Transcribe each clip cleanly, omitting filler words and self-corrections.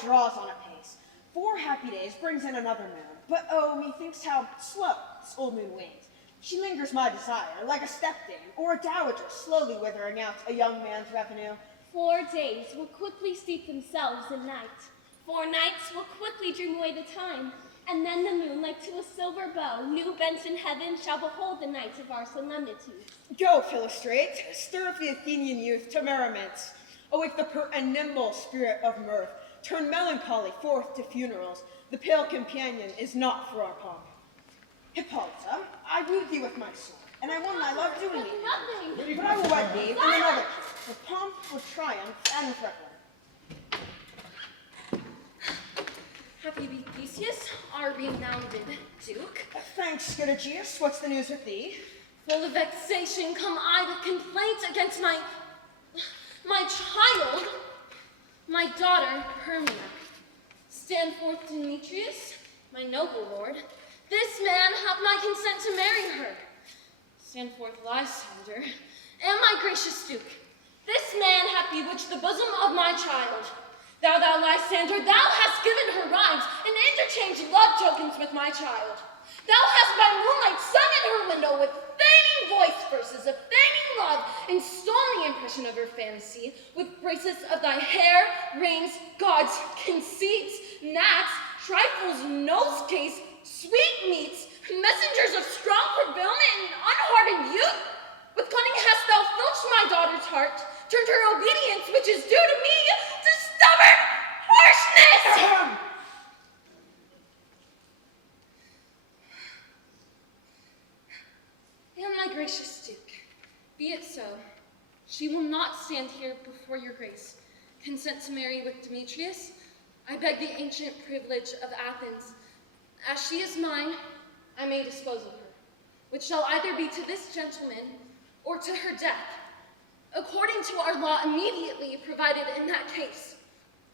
draws on apace. 4 happy days brings in another moon, but oh, methinks how slow this old moon wanes. She lingers my desire, like a stepdame, or a dowager slowly withering out a young man's revenue. 4 days will quickly steep themselves in night. 4 nights will quickly dream away the time, and then the moon, like to a silver bow, new bent in heaven, shall behold the night of our solemnity. Go, Philostrate, stir up the Athenian youth to merriments. Awake the pert and nimble spirit of mirth. Turn melancholy forth to funerals. The pale companion is not for our pomp. Hippolyta, I wooed thee with my sword, and I won thy love doing thee. Nothing. But I will wed thee in another, with pomp, with triumph, and with record. Happy be Theseus, our renowned Duke. Thanks, good Aegeus. What's the news with thee? Full of vexation come I with complaint against my child, my daughter Hermia. Stand forth, Demetrius, my noble lord. This man hath my consent to marry her. Stand forth, Lysander, and my gracious Duke. This man hath bewitched the bosom of my child. Thou, Lysander, thou hast given her rhymes and interchanged love tokens with my child. Thou hast by moonlight sung in her window with feigning voice verses of feigning love, and stolen the impression of her fantasy with bracelets of thy hair, rings, gauds, conceits, gnats, trifles, nosecase, sweetmeats, messengers of strong prevailment and unhardened youth. With cunning hast thou filched my daughter's heart, turned her obedience, which is due to me, to stubborn harshness! And my gracious Duke, be it so. She will not stand here before your grace. Consent to marry with Demetrius? I beg the ancient privilege of Athens. As she is mine, I may dispose of her, which shall either be to this gentleman or to her death, according to our law immediately provided in that case.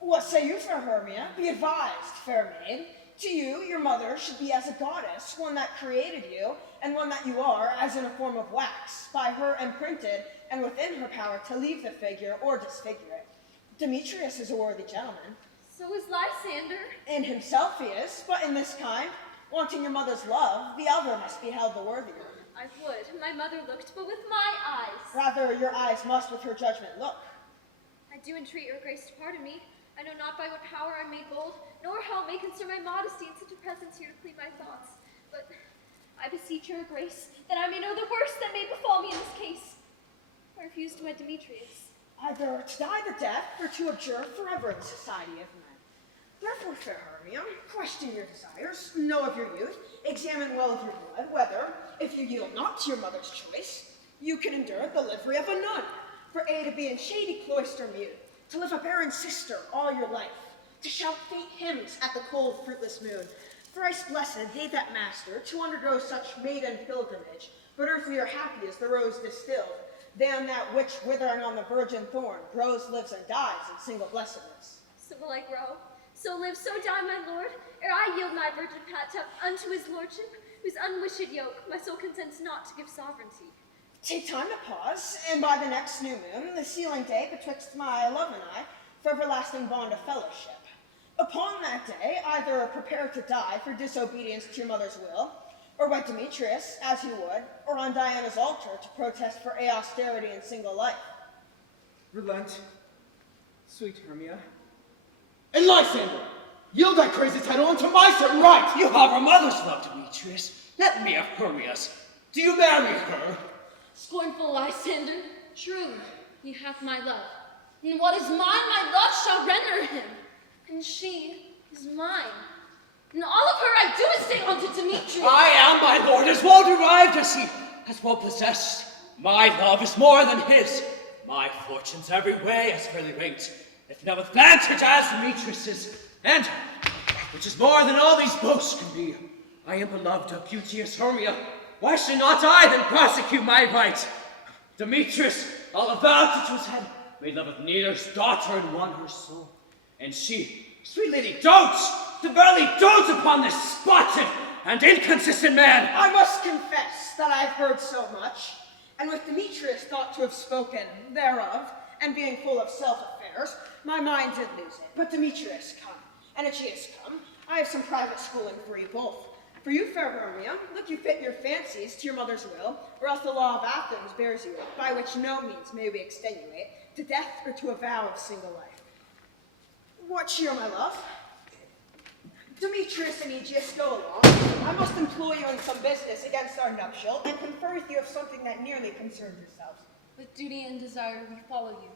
What say you, fair Hermia? Be advised, fair maid. To you, your mother should be as a goddess, one that created you, and one that you are, as in a form of wax, by her imprinted, and within her power to leave the figure or disfigure it. Demetrius is a worthy gentleman. So is Lysander. In himself he is, but in this kind, wanting your mother's love, the other must be held the worthier. I would. My mother looked, but with my eyes. Rather, your eyes must with her judgment look. I do entreat your grace to pardon me. I know not by what power I made bold, nor how it may concern my modesty in such a presence here to plead my thoughts. But I beseech your grace that I may know the worst that may befall me in this case. I refuse to wed Demetrius. Either to die the death, or to abjure forever the society of men. Therefore, fair Hermia, question your desires, know of your youth, examine well of your blood, whether, if you yield not to your mother's choice, you can endure the livery of a nun, for to be in shady cloister mute, to live a barren sister all your life, to shout faint hymns at the cold, fruitless moon. Thrice blessed they that master to undergo such maiden pilgrimage, but earthlier happy is the rose distilled, than that which, withering on the virgin thorn, grows, lives, and dies in single blessedness. So will I grow, so live, so die, my lord, ere I yield my virgin pat unto his lordship, whose unwished yoke my soul consents not to give sovereignty. Take time to pause, and by the next new moon, the sealing day betwixt my love and I, for everlasting bond of fellowship. Upon that day, either prepare to die for disobedience to your mother's will, or wed Demetrius, as you would, or on Diana's altar to protest for austerity and single life. Relent, sweet Hermia. And Lysander, yield thy crazy title unto my certain right. You have her mother's love, Demetrius. Let me have Hermia's. Do you marry her? Scornful Lysander, true, he hath my love. And what is mine, my love shall render him. And she is mine. And all of her I do estate unto Demetrius. I am, my lord, as well derived as he, as well possessed. My love is more than his. My fortunes every way as fairly ranked, if no advantage as Demetrius's. And, which is more than all these boasts can be, I am beloved of beauteous Hermia. Why should not I then prosecute my right? Demetrius, all about it to his head, made love of Neater's daughter and won her soul. And she, sweet lady, dotes, severely dotes upon this spotted and inconsistent man. I must confess that I have heard so much, and with Demetrius thought to have spoken thereof, and being full of self-affairs, my mind did lose it. But Demetrius come, and Aegeus come. I have some private schooling for you both. For you, fair Hermia, look you fit your fancies to your mother's will, or else the law of Athens bears you up, by which no means may we extenuate, to death or to a vow of single life. What cheer, my love? Demetrius and Aegeus, go along. I must employ you in some business against our nuptial, and confer with you of something that nearly concerns yourselves. With duty and desire, we follow you.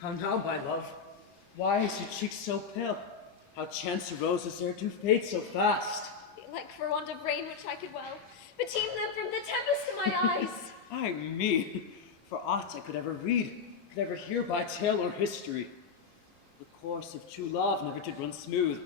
How now, my love? Why is your cheek so pale? How chance the roses there to fade so fast? Like for want of rain which I could well, beteem them from the tempest to my eyes. Ay me, for aught I could ever read, could ever hear by tale or history. The course of true love never did run smooth,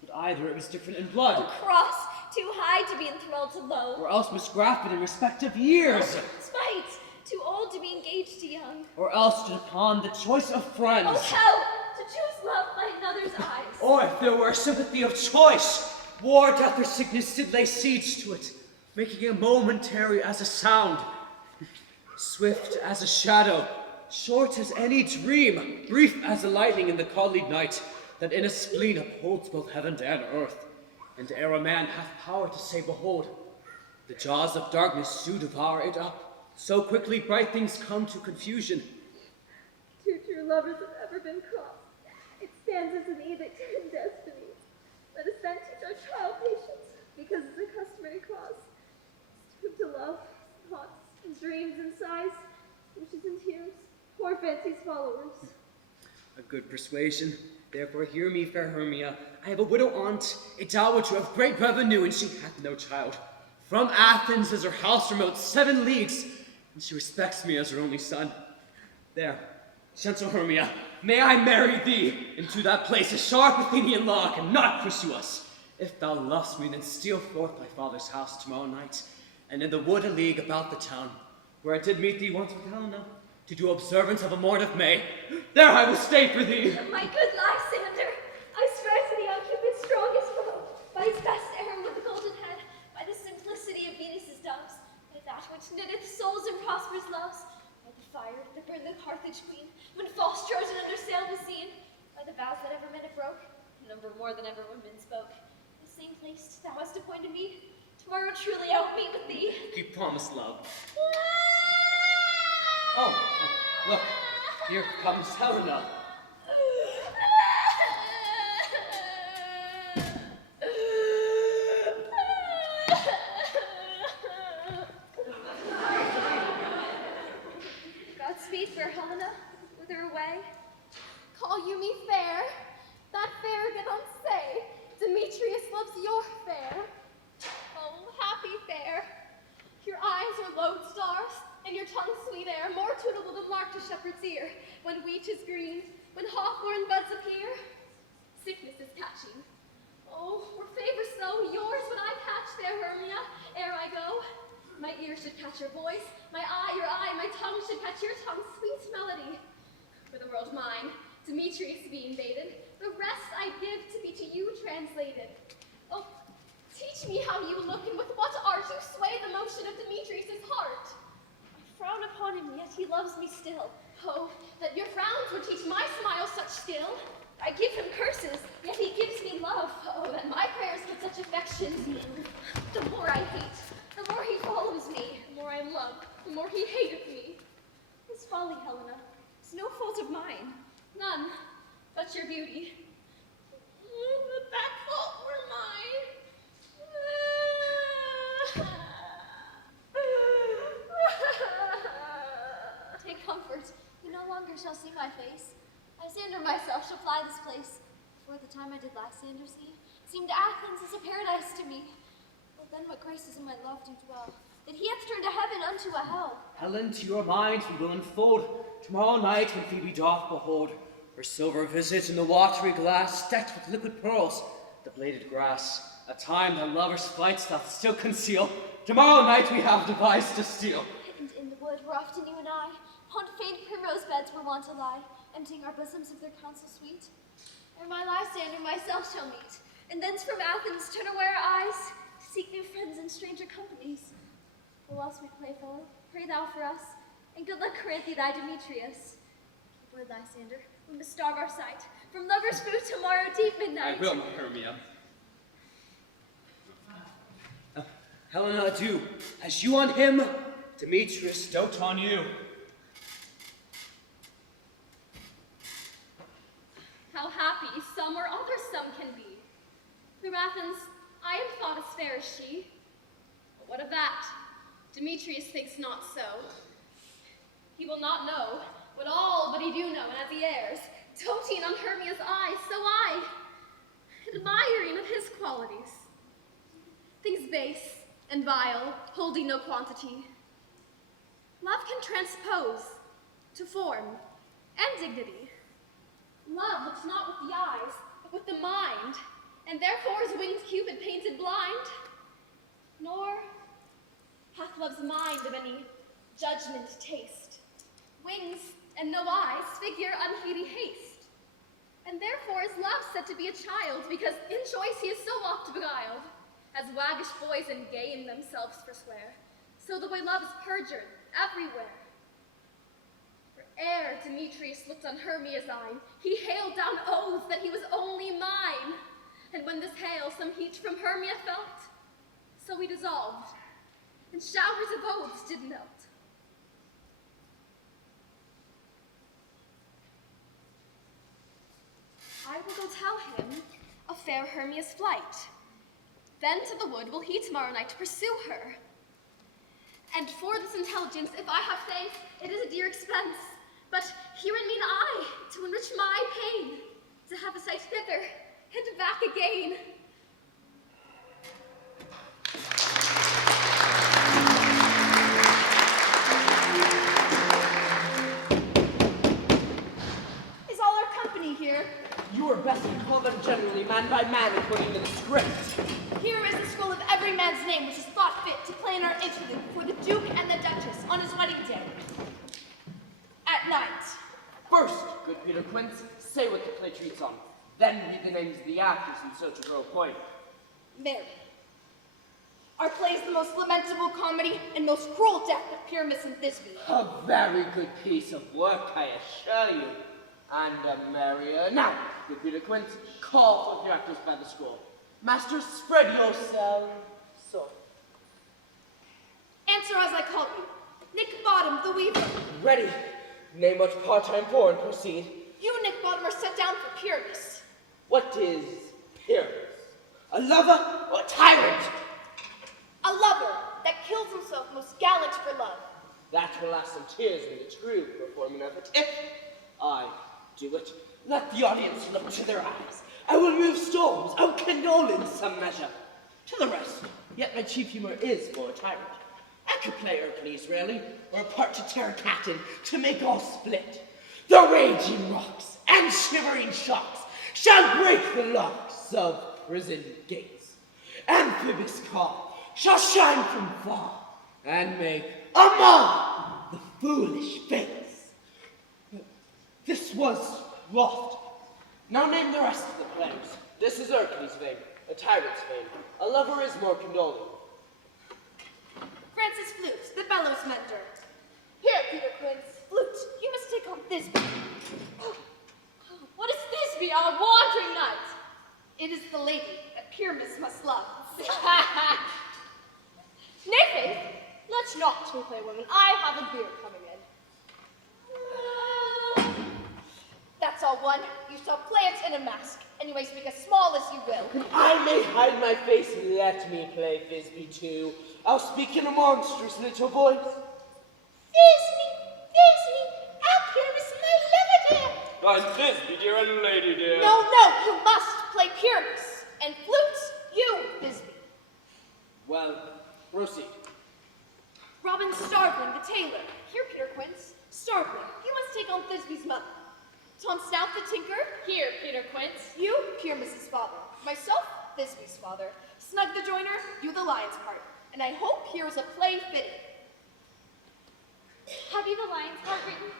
but either it was different in blood, Cross, too high to be enthralled to low. or else misgrafted in respective years, Spite, too old to be engaged to young. or else stood upon the choice of friends. Oh hell, to choose love by another's eyes. Or if there were sympathy of choice, war, death, or sickness did lay siege to it, making it momentary as a sound, swift as a shadow, short as any dream, brief as the lightning in the colleague night, that in a spleen upholds both heaven and earth, and ere a man hath power to say, behold, the jaws of darkness do devour it up. So quickly bright things come to confusion. Two true lovers have ever been crossed. It stands as an edict in destiny. Let us then teach our child patience, because it's a customary clause. Stoop to love, thoughts and dreams and sighs, wishes and tears, poor fancy's followers. A good persuasion. Therefore hear me, fair Hermia. I have a widow aunt, a dowager of great revenue, and she hath no child. From Athens is her house remote 7 leagues, and she respects me as her only son. There, gentle Hermia, may I marry thee into that place, a sharp Athenian law cannot pursue us. If thou lovest me, then steal forth thy father's house tomorrow night, and in the wood a league about the town, where I did meet thee once with Helena, to do observance of a morn of May. There I will stay for thee. My good Lysander, I swear to thee on Cupid's strongest bow, by his best arrow with the golden head, by the simplicity of Venus's doves, by that which knitteth souls and prospers loves, by the fire that burned the Carthage queen, when false Trojan under sail was seen, by the vows that ever men have broke, number more than ever women spoke. The same place thou hast appointed me, tomorrow truly I will meet with thee. Keep promise, love. Oh, look, here comes Helena. Godspeed, fair Helena, whither away? Call you me fair? That fair did unsay. Demetrius loves your fair. Oh, happy fair. Your eyes are lodestars, and your tongue sweet air, more tunable than lark to shepherd's ear. When wheat is green, when hawthorn buds appear, sickness is catching. Oh, were favor so yours when I catch fair Hermia, ere I go. My ear should catch your voice, my eye your eye, my tongue should catch your tongue's sweet melody. For the world mine, Demetrius be invaded, the rest I give to be to you translated. Oh, teach me how you look and with what art you sway the motion of Demetrius' heart. I frown upon him, yet he loves me still. Oh, that your frowns would teach my smile such skill. I give him curses, yet he gives me love. Oh, that my prayers could such affections move. The more I hate, the more he follows me. The more I love, the more he hateth me. His folly, Helena, is no fault of mine. None, but your beauty. Oh, that that fault were mine. Take comfort, you no longer shall see my face. Lysander myself shall fly this place. Before the time I did Lysander see, seemed Athens as a paradise to me. Well, then what graces in my love do dwell, that he hath turned a heaven unto a hell. Helen, to your mind we will unfold. Tomorrow night when Phoebe doth behold her silver visage in the watery glass, decked with liquid pearls, the bladed grass, a time that lovers' flights doth still conceal. Tomorrow night we have devised to steal. And in the wood where often you and I, upon faint primrose beds were wont to lie, emptying our bosoms of their counsel sweet. Ere my Lysander myself shall meet, and thence from Athens turn away our eyes to seek new friends in stranger companies. Alas, sweet playfellow, pray thou for us, and good luck grant thee thy Demetrius. Keep word, Lysander, we must starve our sight. From lovers' food tomorrow deep midnight. I will, my Hermia. Helena, do as you on him, Demetrius dote on you. How happy some or other some can be. Through Athens, I am thought as fair as she. But what of that? Demetrius thinks not so. He will not know what all but he do know, and as he errs, doting on Hermia's eyes, so I, admiring of his qualities. Things base and vile, holding no quantity. Love can transpose to form and dignity. Love looks not with the eyes, but with the mind, and therefore is winged Cupid painted blind. Nor hath love's mind of any judgment taste. Wings and no eyes figure unheedy haste. And therefore is love said to be a child, because in choice he is so oft beguiled. As waggish boys in game themselves forswear, so the way love is perjured everywhere. For ere Demetrius looked on Hermia's eye, he hailed down oaths that he was only mine. And when this hail some heat from Hermia felt, so we dissolved, and showers of oaths did melt. I will go tell him of fair Hermia's flight. Then to the wood will he tomorrow night to pursue her. And for this intelligence, if I have thanks, it is a dear expense. But herein mean I, to enrich my pain, to have a sight thither and back again. Is all our company here? You are best to call them generally, man by man, according to the script. Here is the scroll of every man's name which is thought fit to play in our interlude for the Duke and the Duchess on his wedding day. At night. First, good Peter Quince, say what the play treats on. Then read the names of the actors and so to grow point. Mary. Our play is the most lamentable comedy and most cruel death of Pyramus and Thisbe. A very good piece of work, I assure you. And a merrier. Now, good Peter Quince, call forth your actors by the scroll. Master, spread yourselves. So. Answer as I call you. Nick Bottom, the weaver. Ready. Name what part I'm for and proceed. You, Nick Bottom, are set down for Pyramus. What is Pyramus? A lover or a tyrant? A lover that kills himself most gallant for love. That will last some tears in the true performing of it. If I do it, let the audience look to their eyes. I will move storms, I will condole in some measure. To the rest, yet my chief humor is for a tyrant. I could play Hercules rarely, or a part to tear a cat in, to make all split. The raging rocks and shivering shocks shall break the locks of prison gates. Amphibious call shall shine from far, and make a mar the foolish face. This was loft. Now name the rest of the players. This is Hercules' vein, a tyrant's vein. A lover is more condoling. Francis Flute, the bellows mender. Here, Peter Quince. Flute, you must take on Thisbe. What is Thisbe, our wandering knight? It is the lady that Pyramus must love. Nay, Faith, let's not to play women. I have a beer coming in. That's all one. You shall play it in a mask. Anyways, make as small as you will. I may hide my face and let me play Thisbe too. I'll speak in a monstrous little voice. Thisbe, how Pyramus my lover dear. I'm Thisbe, dear, and lady dear. No, you must play Pyramus. And Flute, you, Thisbe. Well, proceed. Robin Starveling, the tailor. Here, Peter Quince. Starveling, you must take on Thisbe's mother. Tom Stout, the tinker. Here, Peter Quince. You, Pyramus's father. Myself, Thisbe's father. Snug the joiner, you the lion's part. And I hope here is a play fitting. Have you the lion's heart written?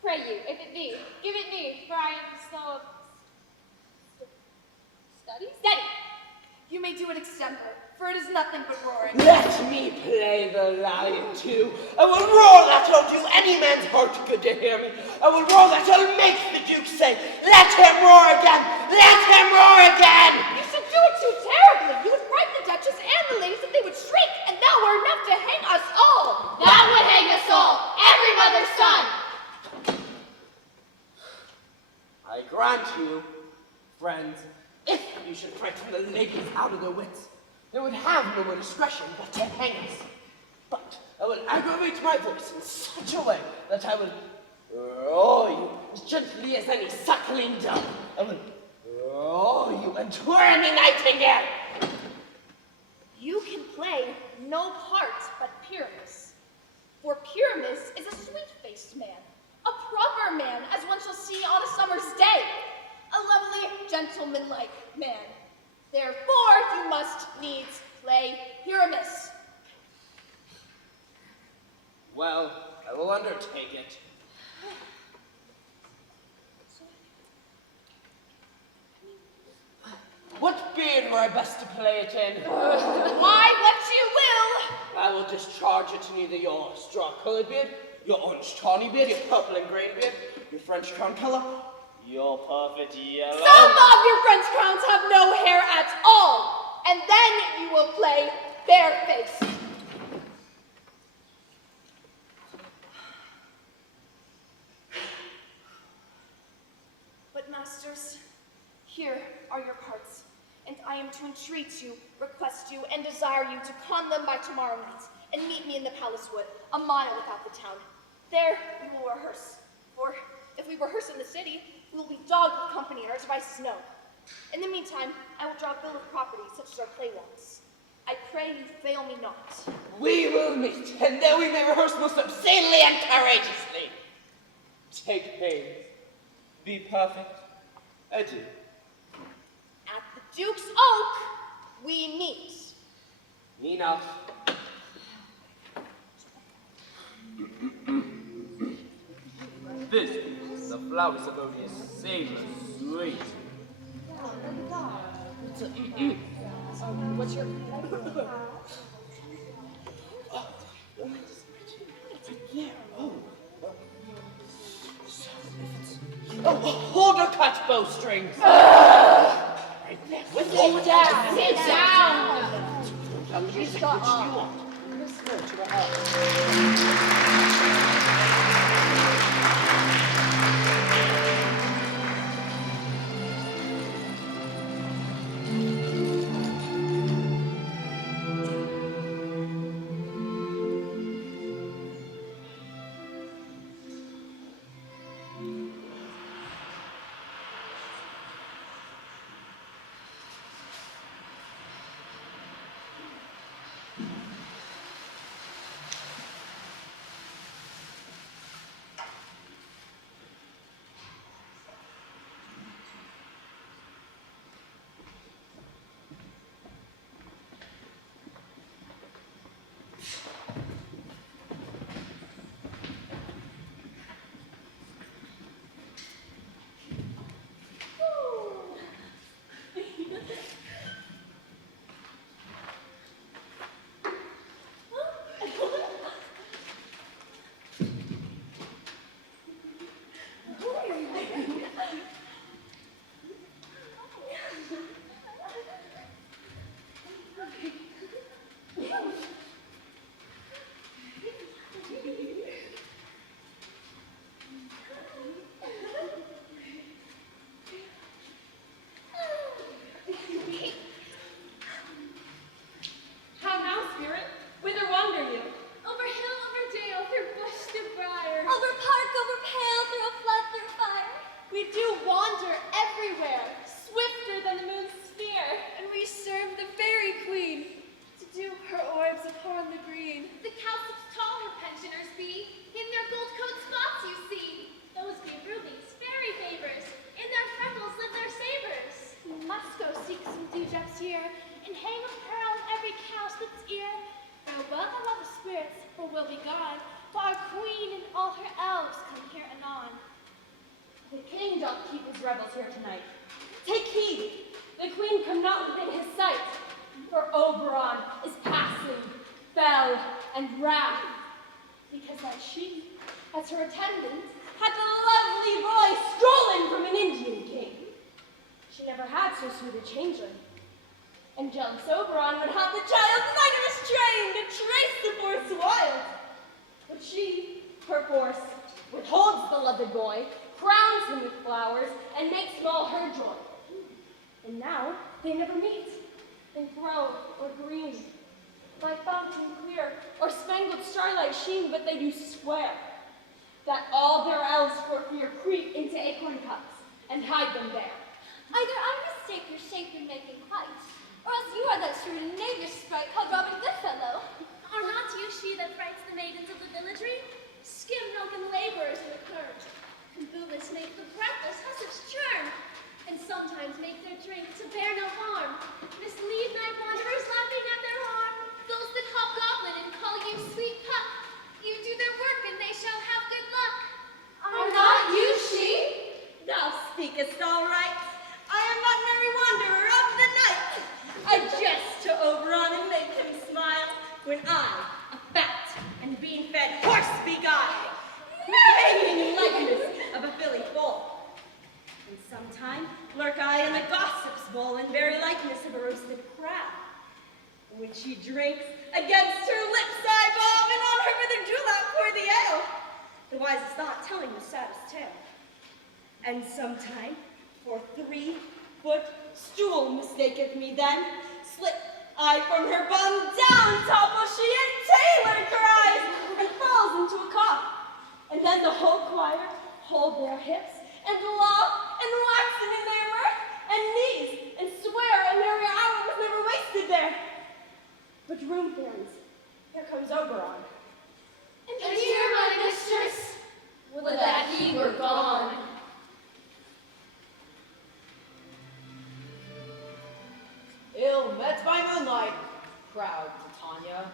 Pray you, if it be, give it me, for I am slow of study? Steady! You may do it extemper, for it is nothing but roaring. Let me play the lion too. I will roar that will do any man's heart good to hear me. I will roar that will make the Duke say, let him roar again! Let him roar again! You should do it too terribly. You would frighten the Duchess and the ladies that they would shriek, and that were enough to hang us all. That would hang us all, every mother's son. I grant you, friends, if you should frighten the ladies out of their wits, they would have no more discretion but to hang us. But I will aggravate my voice in such a way that I will roar you as gently as any suckling dove. I will roar you and twirl any nightingale. You can play no part but Pyramus. For Pyramus is a sweet-faced man, a proper man, as one shall see on a summer's day, a lovely, gentlemanlike man. Therefore, you must needs play Pyramus. Well, I will undertake it. What beard were I best to play it in? Why, what you will. I will discharge it in either your straw-colored beard, your orange tawny beard, your purple and green beard, your French crown color, your perfect yellow. Some of your French crowns have no hair at all, and then you will play barefaced. But masters, here are your parts, and I am to entreat you, request you, and desire you to con them by tomorrow night, and meet me in the palace wood, a mile without the town. There we will rehearse, for if we rehearse in the city, we will be dogged with company and our devices known. In the meantime, I will draw a bill of property such as our play wants. I pray you fail me not. We will meet, and there we may rehearse most obscenely and courageously. Take pains. Be perfect. Adieu. At the Duke's Oak, we meet. Enough. This, the flowers of Odious, savor sweet. What's your... Oh, hold your cut bowstrings. Sit down. Sit down. She's got you want. Listen to her. will be gone, while our queen and all her elves come here anon. The king doth keep his revels here tonight. Take heed, the queen come not within his sight. for Oberon is passing, fell, and wrath, because that she, as her attendant, had the lovely boy stolen from an Indian king. She never had so sweet a changeling. And jealous Oberon would have the child like a restrained and trace the force wild. But she, perforce, withholds the loved boy, crowns him with flowers, and makes small her joy. And now they never meet, in grove or green, by fountain clear or spangled starlight sheen, but they do swear that all their elves for fear creep into acorn cups and hide them there. Either I mistake your shape in making quite, or else you are that shrewd knavish sprite called Robin Goodfellow. Are not you she that frights the maidens of the villagery? Skim milk and laborers in the curd, and bootless make the breathless hussars churn, and sometimes make their drink to bear no harm, mislead night wanderers laughing at their harm. Those that hobgoblin and call you sweet pup, you do their work and they shall have good luck. Are not you she? Thou speakest all right. I am but merry wanderer of the night. I jest to Oberon and make him smile, when I, a fat and bean-fed horse beguile, hanging likeness of a filly foal. And sometime lurk I in the gossip's bowl in very likeness of a roasted crab. And when she drinks, against her lips I bob, and on her with a julep pour the ale. The wisest not telling the saddest tale. And sometime for 3-foot stool mistaketh me then, slip I from her bum down, topple she and Taylor cries, and falls into a cough. And then the whole choir hold their hips, and laugh, and waxen in their mirth, and knees, and swear a merry hour was never wasted there. But room fairies, here comes Oberon. And here, my mistress, would that he were gone. Ill met by moonlight, proud Titania.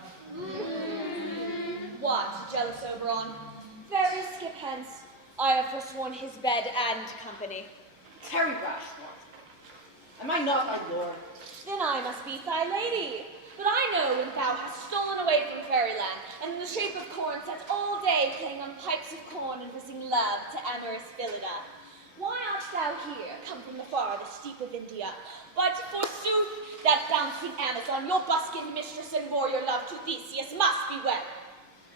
What, jealous Oberon? Fairy skip hence. I have forsworn his bed and company. Tarry, rash one. Am I not thy lord? Then I must be thy lady. But I know when thou hast stolen away from fairyland, and in the shape of corn sat all day playing on pipes of corn and wishing love to amorous Phillida. Why art thou here, come from the farthest steep of India? But forsooth, that bouncing Amazon, your buskined mistress and warrior love to Theseus must be wed.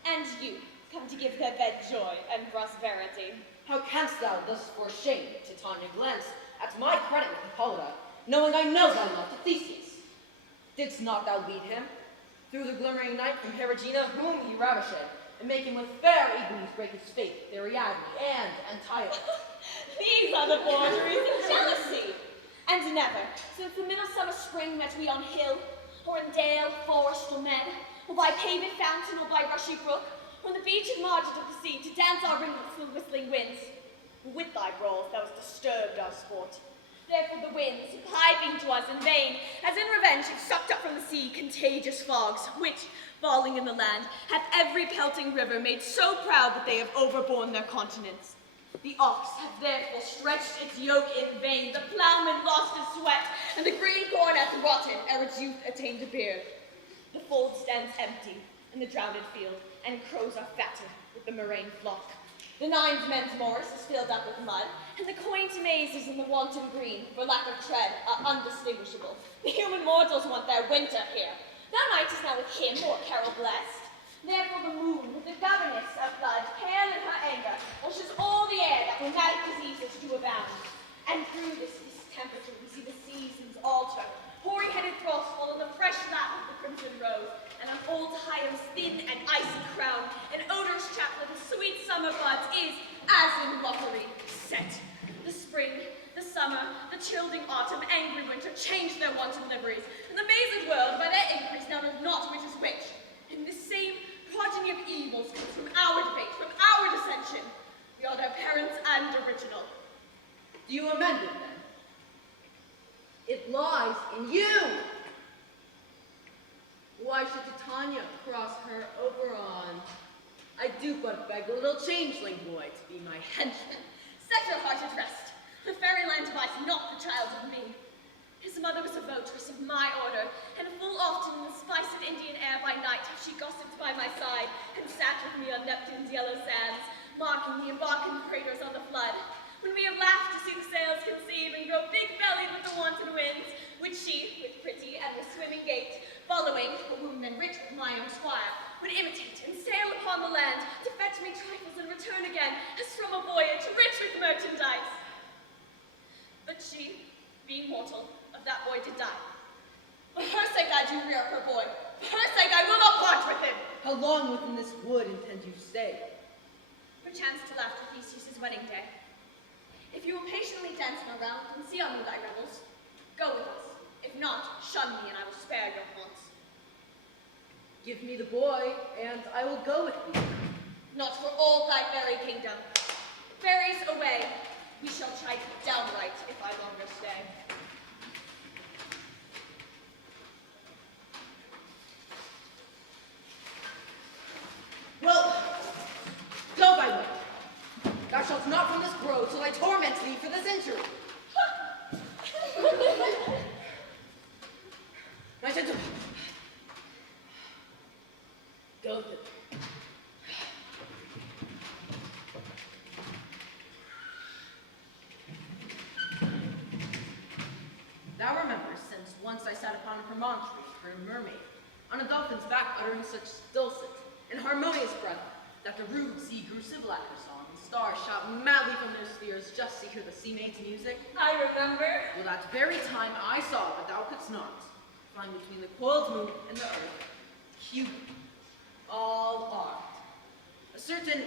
And you, come to give their bed joy and prosperity. How canst thou thus for shame, Titania, glance at my credit with Hippolyta, knowing I know thy love to Theseus? Didst not thou lead him through the glimmering night from Perigena, whom he ravished, and make him with fair Eagles break his faith, Ariadne and Antiope? These are the forgeries of jealousy. And never, since the middle summer spring, met we on hill, or in dale, forest, or mead, or by paved fountain, or by rushy brook, or on the beach and margin of the sea, to dance our ringlets with whistling winds. With thy brawls thou hast disturbed our sport. Therefore the winds, piping to us in vain, as in revenge have sucked up from the sea contagious fogs, which, falling in the land, hath every pelting river made so proud that they have overborne their continents. The ox hath therefore stretched its yoke in vain, the ploughman lost his sweat, and the green corn hath rotten ere its youth attained a beard. The fold stands empty in the drowned field, and crows are fatted with the murrain flock. The nines men's morris is filled up with mud, and the quaint mazes in the wanton green, for lack of tread, are undistinguishable. The human mortals want their winter here. Thou mightest now with him more carol blessed. Therefore the moon, the governess of blood, pale in her anger, washes all the air that rheumatic diseases do abound. And through this temperature we see the seasons alter, hoary-headed frost fall on the fresh lap of the crimson rose, and on old Higham's thin and icy crown, an odorous chaplet of sweet summer buds is, as in lottery, set. The spring, the summer, the chilling autumn, angry winter change their wanton liveries, and the mazed world by their increase now knows not which is which. And this same progeny of evils comes from our debate, from our dissension. We are their parents and original. Do you amend it then? It lies in you! Why should Titania cross her Oberon? I do but beg a little changeling boy to be my henchman. Set your heart at rest. The fairyland device not the child of me. His mother was a votress of my order, and full often in the spiced Indian air by night have she gossiped by my side, and sat with me on Neptune's yellow sands, marking the embarking craters on the flood. When we have laughed to see the sails conceive and grow big-bellied with the wanton winds, which she, with pretty and with swimming gait, following, a woman then rich with my own squire, would imitate and sail upon the land to fetch me trifles and return again, as from a voyage rich with merchandise. But she, being mortal, of that boy did die. For her sake I do rear her boy. For her sake I will not part with him. How long within this wood intend you to stay? Perchance till after Theseus' wedding day. If you will patiently dance me around and see on me thy revels, go with us. If not, shun me and I will spare your haunts. Give me the boy, and I will go with thee. Not for all thy fairy kingdom. Fairies away. We shall chide downright if I longer stay. Well, go thy way. Thou shalt not from this grove till I torment thee for this injury. My gentle, go thither. Thou rememberest, since once I sat upon a promontory, heard a mermaid, on a dolphin's back uttering such dulcet and harmonious breath, that the rude sea grew civil at her song, and stars shot madly from their spheres just to hear the sea maid's music. I remember. Well, that very time I saw, but thou couldst not, find between the coiled moon and the earth, Cupid, all armed. A certain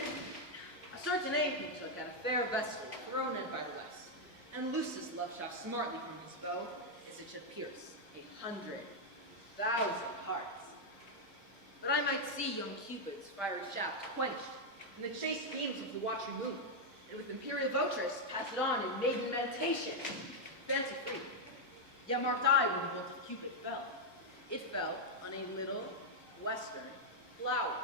aim he took at a fair vessel thrown in by the west, and loosed his love shaft smartly from his bow, as it should pierce 100,000 hearts. But I might see young Cupid's fiery shaft quenched in the chaste beams of the watery moon, and with imperial votress pass it on in maiden meditation, fancy free. Yet marked I when the bolt of Cupid fell. It fell on a little western flower.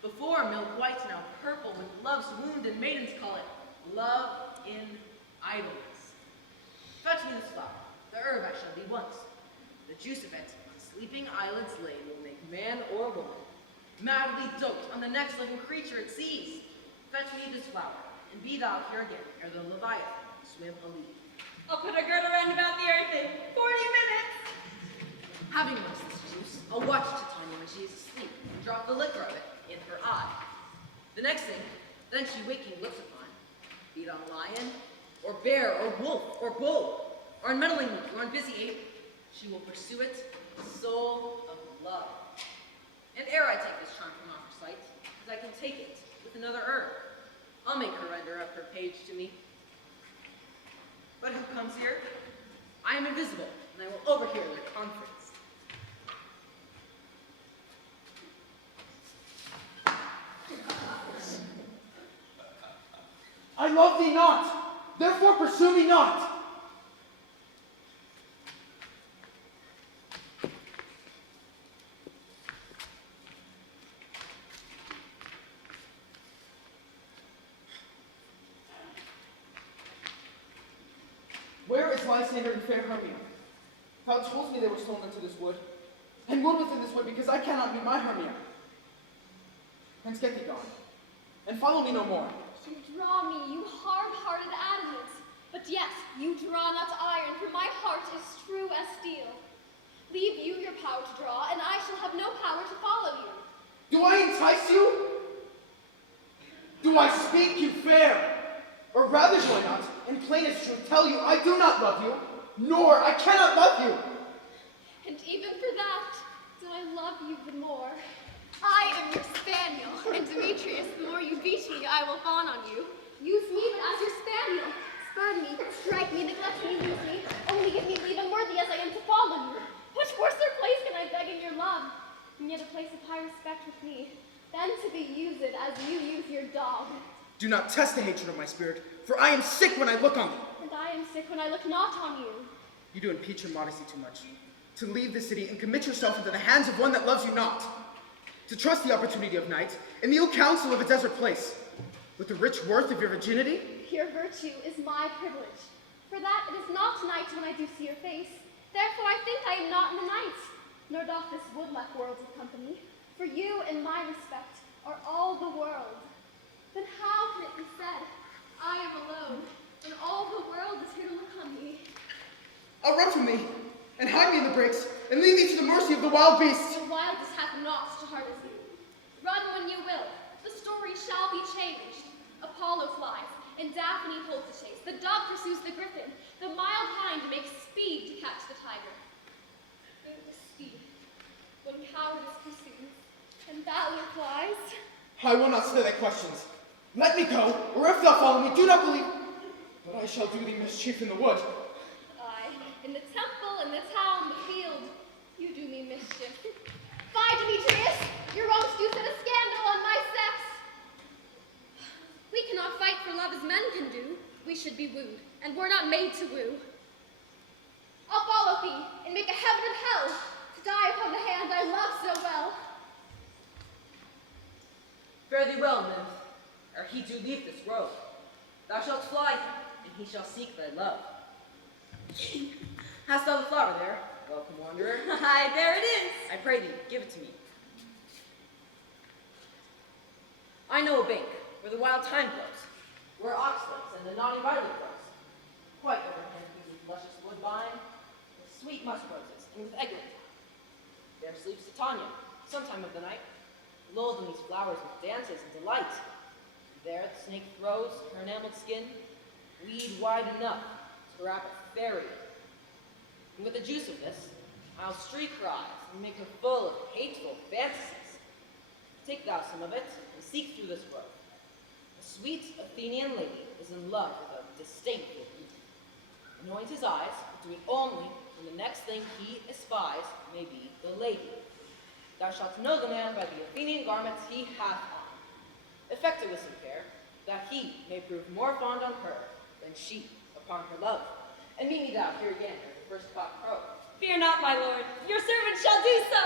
Before milk white, now purple, with love's wound, and maidens call it love in idleness. Fetch me this flower, the herb I shall be once. The juice of it, on sleeping eyelids laid, will make man or woman madly dote on the next living creature it sees. Fetch me this flower, and be thou here again, ere the Leviathan swim a league. I'll put a girdle round about the earth in 40 minutes. Having mixed this juice, I'll watch Titania when she is asleep, and drop the liquor of it in her eye. The next thing, then she waking looks upon, be it on lion, or bear, or wolf, or bull, or on meddling monkey, or on busy ape, she will pursue it with the soul of love. And ere I take this charm from off her sight, as I can take it with another herb, I'll make her render up her page to me. But who comes here? I am invisible, and I will overhear their conference. I love thee not, therefore pursue me not. Where is Lysander and fair Hermia? Thou told me they were stolen into this wood, and wood within this wood, because I cannot meet my Hermia. Hence get thee gone, and follow me no more. You draw me, you hard-hearted adamant. But yes, you draw not iron, for my heart is true as steel. Leave you your power to draw, and I shall have no power to follow you. Do I entice you? Do I speak you fair? Or rather, do I not, in plainest truth, tell you I do not love you, nor I cannot love you? And even for that, do I love you the more. I am your spaniel, and Demetrius, the more you beat me, I will fawn on you. Use me as your spaniel. Spurn me, strike me, neglect me, lose me. Only give me leave unworthy as I am to follow you. What worser place can I beg in your love? And yet a place of high respect with me, than to be used as you use your dog. Do not test the hatred of my spirit, for I am sick when I look on thee. And I am sick when I look not on you. You do impeach your modesty too much. To leave the city and commit yourself into the hands of one that loves you not. To trust the opportunity of night in the ill counsel of a desert place. With the rich worth of your virginity? Your virtue is my privilege. For that it is not night when I do see your face. Therefore I think I am not in the night, nor doth this wood lack worlds of company. For you and my respect are all the world. Then how can it be said, I am alone, when all the world is here to look on me? Run from me, and hide me in the brakes, and leave me to the mercy of the wild beasts. The wildest hath not to heart as you. Run when you will, the story shall be changed. Apollo flies, and Daphne holds the chase. The dove pursues the griffin. The mild hind makes speed to catch the tiger. Good is speed, when cowardice pursues, and valor flies. I will not stay thy questions. Let me go, or if thou follow me, do not believe. But I shall do thee mischief in the wood. Aye, in the temple, in the town, the field, you do me mischief. Fie, Demetrius! Your wrongs do set a scandal on my sex. We cannot fight for love as men can do. We should be wooed, and we're not made to woo. I'll follow thee, and make a heaven of hell, to die upon the hand I love so well. Fare thee well, nymph, ere he do leave this grove. Thou shalt fly, and he shall seek thy love. Hast thou the flower there, welcome wanderer? Aye, there it is. I pray thee, give it to me. I know a bank where the wild thyme blows, where oxlights and the naughty violet grows. Quite overhead through the luscious woodbine, with sweet musk roses and with eglantine. There sleeps Titania, sometime of the night, lulled in these flowers with dances and delight. There the snake throws her enameled skin, weed wide enough to wrap a fairy. And with the juice of this, I'll streak her eyes and make her full of hateful fantasies. Take thou some of it and seek through this grove. A sweet Athenian lady is in love with a disdainful youth. Anoint his eyes, but do it only when the next thing he espies may be the lady. Thou shalt know the man by the Athenian garments he hath on. Effect it with some care, that he may prove more fond on her than she upon her love. And meet me thou here again ere the first cock crow. Fear not, my lord. Your servant shall do so.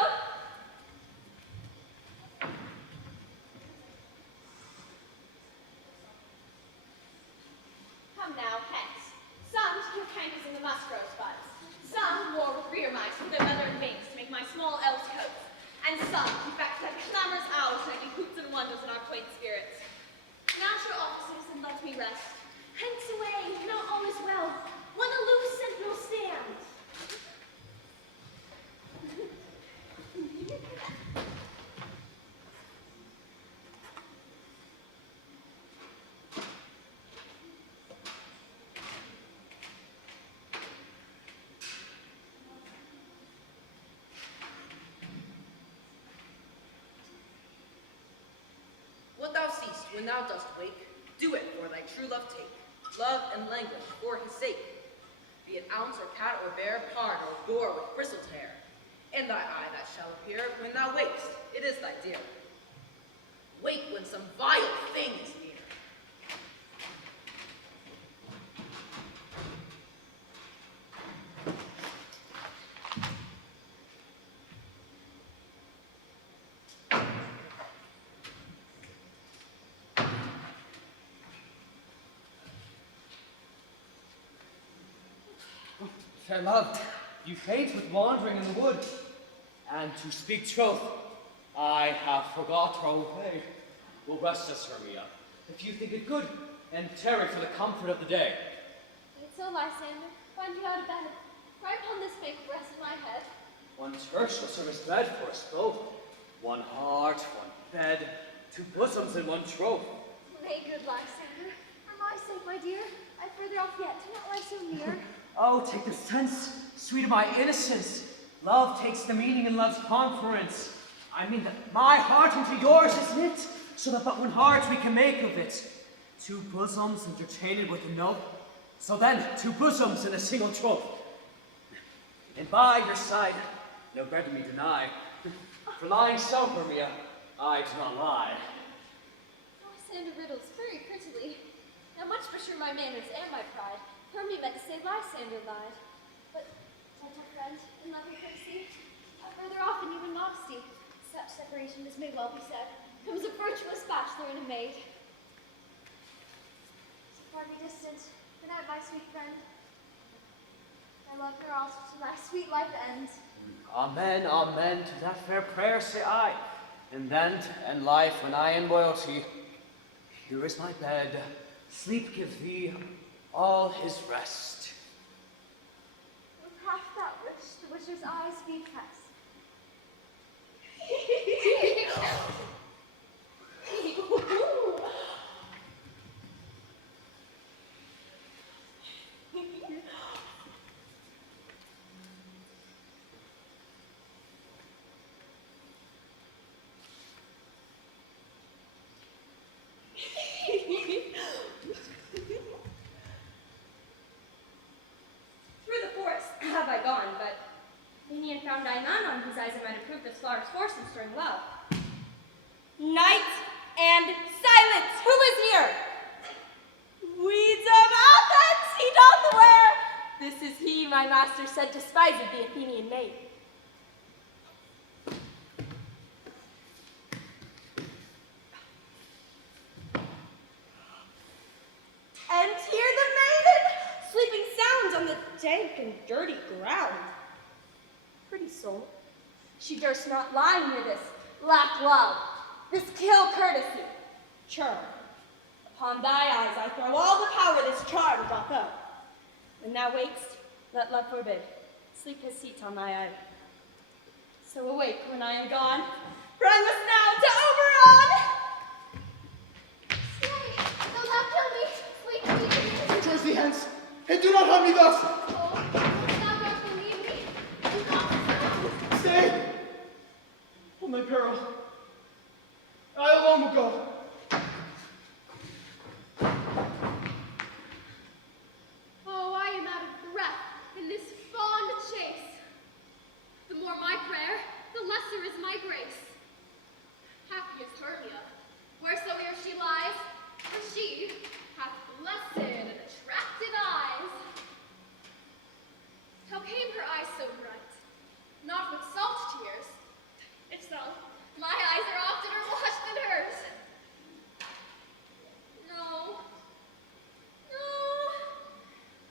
Come now, hence. Some to kill cankers in the muskrose buds. Some war with rear mice with their leathern wings to make my small elves coats. And some keep back like clamorous owls making hoots and wonders in our quaint spirits. Mount your officers and let me rest. Hence away, now all is well. When a loose sentinel stand. What thou seest when thou dost wake, do it for thy true love take. Love and language for his sake. Be it ounce or cat or bear, pard or boar with bristled hair. In thy eye that shall appear when thou wakest, it is thy dear. Wake when some vile thing is near. Fair love, you faint with wandering in the wood. And to speak truth, I have forgot our way. Will rest us, Hermia, if you think it good, and tarry for the comfort of the day. It's so, Lysander. Find you out of bed. For upon this bank rested my head. One church will serve as bed for us both. One heart, one bed, two bosoms and one troth. Nay, good Lysander. For my sake, my dear, I further off yet. Do not lie so near. Oh, take the sense, sweet of my innocence. Love takes the meaning in love's conference. I mean that my heart into yours is knit, so that but one heart we can make of it. Two bosoms entertained with a note, so then two bosoms in a single troth. And by your side, no bread to me deny. For lying so, Hermia, I do not lie. Lysander riddles very prettily. Now much for sure my manners and my pride. Hermia meant to say Lysander lied. But, gentle friend, in loving courtesy, further off in human modesty, such separation, as may well be said, comes a virtuous bachelor and a maid. So far be distant, good night, my sweet friend. I love her also to thy sweet life end. Amen, amen, to that fair prayer say I. And then to end life when I in loyalty. Here is my bed. Sleep give thee all his rest. With half that wish, the wisher's eyes be pressed. Through the forest have I gone, but Athenian found I none on whose eyes I might approve this flower's force and stirring love. Night and silence! Who is here? Weeds of Athens, he doth wear! This is he my master said despised the Athenian maid. And hear the maiden sleeping sound on the dank and dirty ground. Pretty soul, she durst not lie near this lack love, this kill courtesy, charm. Upon thy eyes I throw all the power this charm doth owe. When thou wakest, let love forbid, sleep his seat on thy eye. So awake when I am gone, for I must now to Oberon! Stay, though thou kill me, sweet Demetrius. Rejoice thee hence, and do not harm me thus. Oh, wilt thou not believe me? Do not so. Stay! Oh, my girl. I alone will go. Oh, I am out of breath in this fond chase. The more my prayer, the lesser is my grace. Happy is Hermia, wheresoe'er she lies, for she hath blessed and attractive eyes. How came her eyes so bright? Not with salt tears. If so, my eyes are oftener washed than hers. No, no,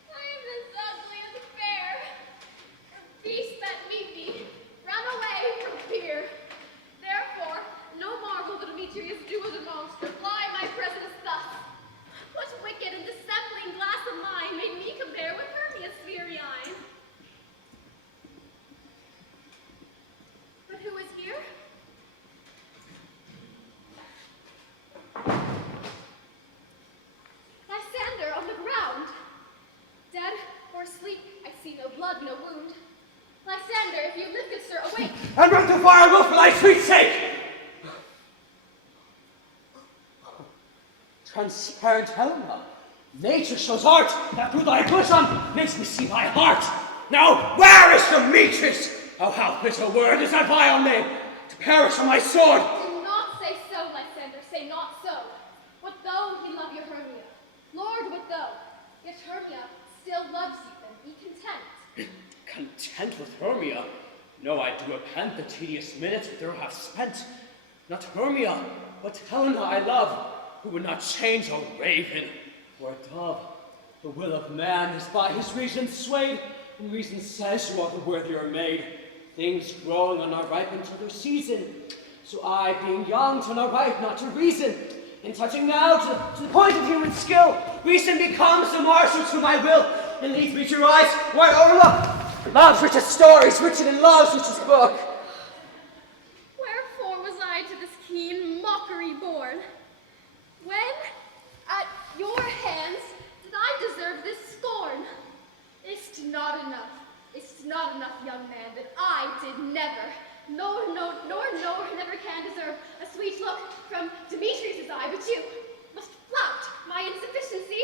I am as ugly as fair. Beast that meet me, run away from fear. Therefore, no marvel that Demetrius do as a monster, fly my presence thus. What wicked and dissembling glass of mine made me compare with Hermia's fiery eye? But who is here? Lysander on the ground. Dead or asleep, I see no blood, no wound. Lysander, if you live, good sir, awake. And bring to fire will for thy sweet sake! Transparent Helena, nature shows art that through thy bosom makes me see thy heart. Now, where is Demetrius? Oh, how bitter a word is that vile name, to perish on my sword. Do not say so, Lysander, say not so. What though he love your Hermia? Lord, what though? Yet Hermia still loves you, and be content. Content with Hermia? No, I do repent the tedious minutes with her have spent. Not Hermia, but Helena I love, who would not change a raven or a dove. The will of man is by his reason swayed, and reason says you are the worthier maid. Things growing are not ripe until their season. So I, being young, turn not right, not to reason. In touching now to the point of human skill, reason becomes the marshal to my will, and leads me to rise where I overlook love's richest stories, written in love's richest book. Wherefore was I to this keen mockery born? When, at your hands, did I deserve this scorn? Is't not enough, young man, that I did never, nor never can deserve a sweet look from Demetrius' eye, but you must flout my insufficiency.